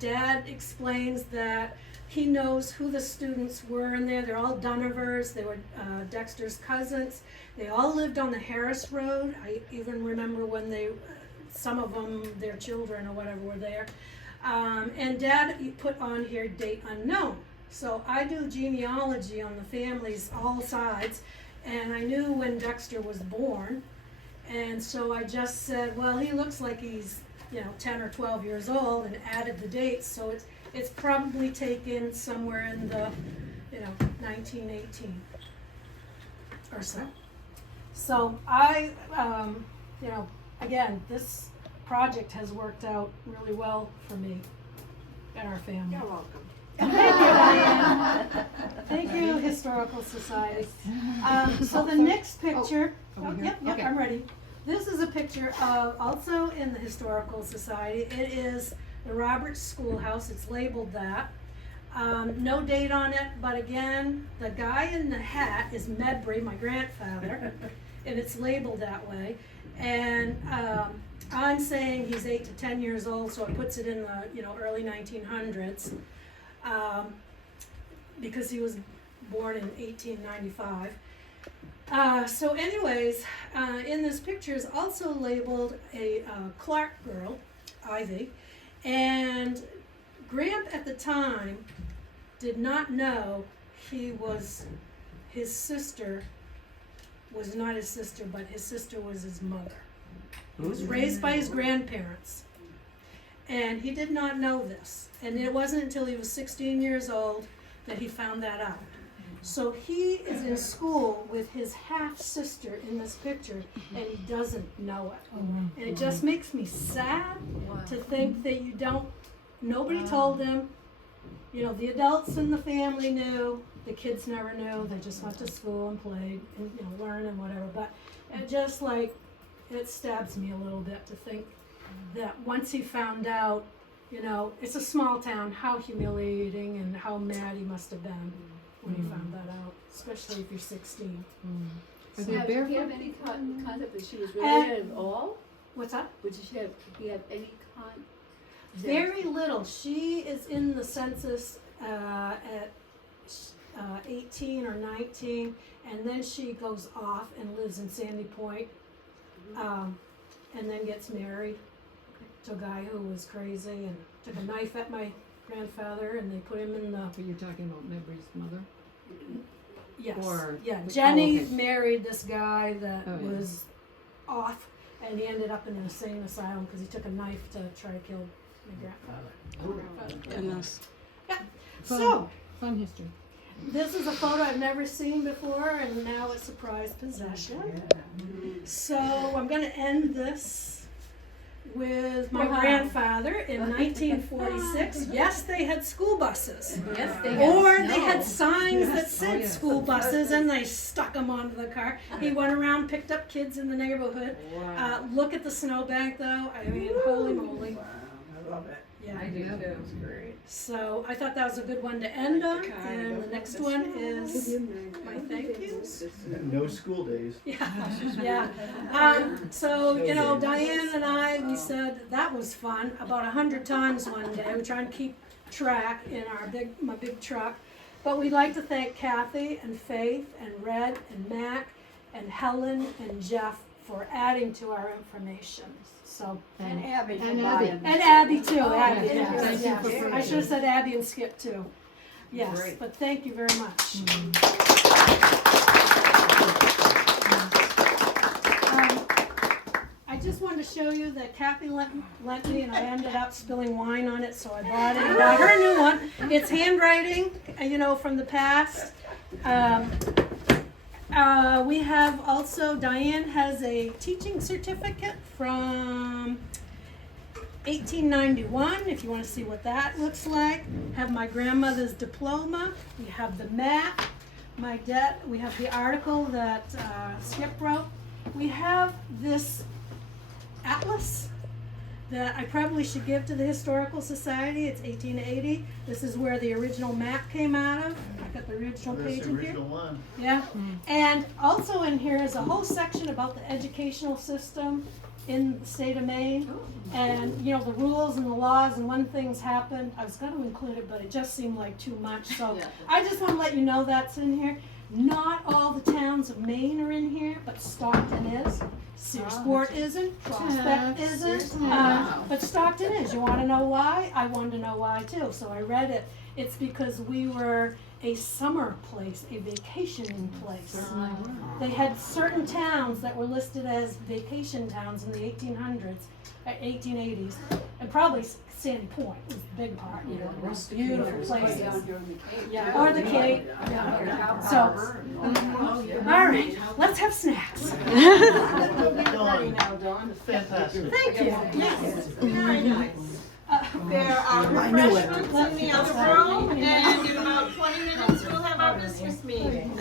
Dad explains that he knows who the students were in there. They're all Dunovers. They were Dexter's cousins. They all lived on the Harris Road. I even remember when some of them, their children or whatever were there. And Dad put on here date unknown. So I do genealogy on the families, all sides, and I knew when Dexter was born. And so I just said, well, he looks like he's, 10 or 12 years old, and added the dates. So it's probably taken somewhere in the, 1918 or so. So I, again, this project has worked out really well for me and our family. You're welcome. Thank you, Diane. Thank you, Historical Society. So the next picture, yep, Okay. I'm ready. This is a picture of, also in the Historical Society. It is the Roberts Schoolhouse. It's labeled that. No date on it, but again, the guy in the hat is Medbury, my grandfather, and it's labeled that way. And I'm saying he's 8 to 10 years old, so it puts it in the early 1900s. Because he was born in 1895. So anyways, in this picture is also labeled a Clark girl, Ivy, and Gramp at the time did not know his sister was not his sister, but his sister was his mother. He was raised by his grandparents. And he did not know this. And it wasn't until he was 16 years old that he found that out. So he is in school with his half-sister in this picture, and he doesn't know it. And it just makes me sad to think that nobody told him. The adults in the family knew, the kids never knew. They just went to school and played and learned and whatever. But it just like, it stabs me a little bit to think that once he found out, you know, it's a small town, how humiliating and how mad he must have been when he found that out, especially if you're 16. Are they Did he have barefoot? any concept that she was related at all? What's that? Did he have any Very little. She is in the census at 18 or 19, and then she goes off and lives in Sandy Point, and then gets married to a guy who was crazy and took a knife at my grandfather, and they put him in the. But you're talking about Mabry's mother? Yes. Or- Yeah. oh, Jenny okay. married this guy that Oh, yeah. was off, and he ended up in an insane asylum because he took a knife to try to kill my grandfather. Goodness. Yeah. Fun. So. Fun history. This is a photo I've never seen before, and now it's a prized possession. So I'm going to end this with my grandfather in 1946. Yes, they had school buses. Yes, they had Or snow. they had signs that said yes. school buses, and they stuck them onto the car. He went around, picked up kids in the neighborhood. Look at the snowbank, though. I mean, holy moly. I love it. Yeah. I do too. Great. So I thought that was a good one to end on, and the next one is my thank yous. No school days. Yeah. So, you know, Diane and I, we said that was fun about 100 times one day. We're trying to keep track in my big truck. But we'd like to thank Kathy and Faith and Red and Mac and Helen and Jeff for adding to our information. So, And Abby. And for Abby. buying and this. Abby too. Abby, Yeah, yes, thank you yes. for putting I should have it. said Abby and Skip too. Yes, Great. but thank you very much. I just wanted to show you that Kathy lent me, and I ended up spilling wine on it, so I bought it. I bought her a new one. It's handwriting, you know, from the past. We have also, Diane has a teaching certificate from 1891, if you want to see what that looks like. Have my grandmother's diploma. We have the map. We have the article that Skip wrote. We have this atlas that I probably should give to the Historical Society. It's 1880. This is where the original map came out of. I've got the original That's page the in here. original one. Yeah, and also in here is a whole section about the educational system in the state of Maine. And, you know, the rules and the laws and when things happen. I was gonna include it, but it just seemed like too much, so I just wanna let you know that's in here. Not all the towns of Maine are in here, but Stockton is. Searsport isn't, Prospect isn't, but Stockton is. You wanna know why? I wanted to know why too, so I read it. It's because we were a summer place, a vacationing place. They had certain towns that were listed as vacation towns in the 1880s, and probably Sandy Point was the big part, you know, it was beautiful places. Yeah, or the Cape. So, all right, let's have snacks. Dawn, fantastic. Thank you. Yes. Very nice. There are refreshments in the other room, and in about 20 minutes, we'll have our business meeting.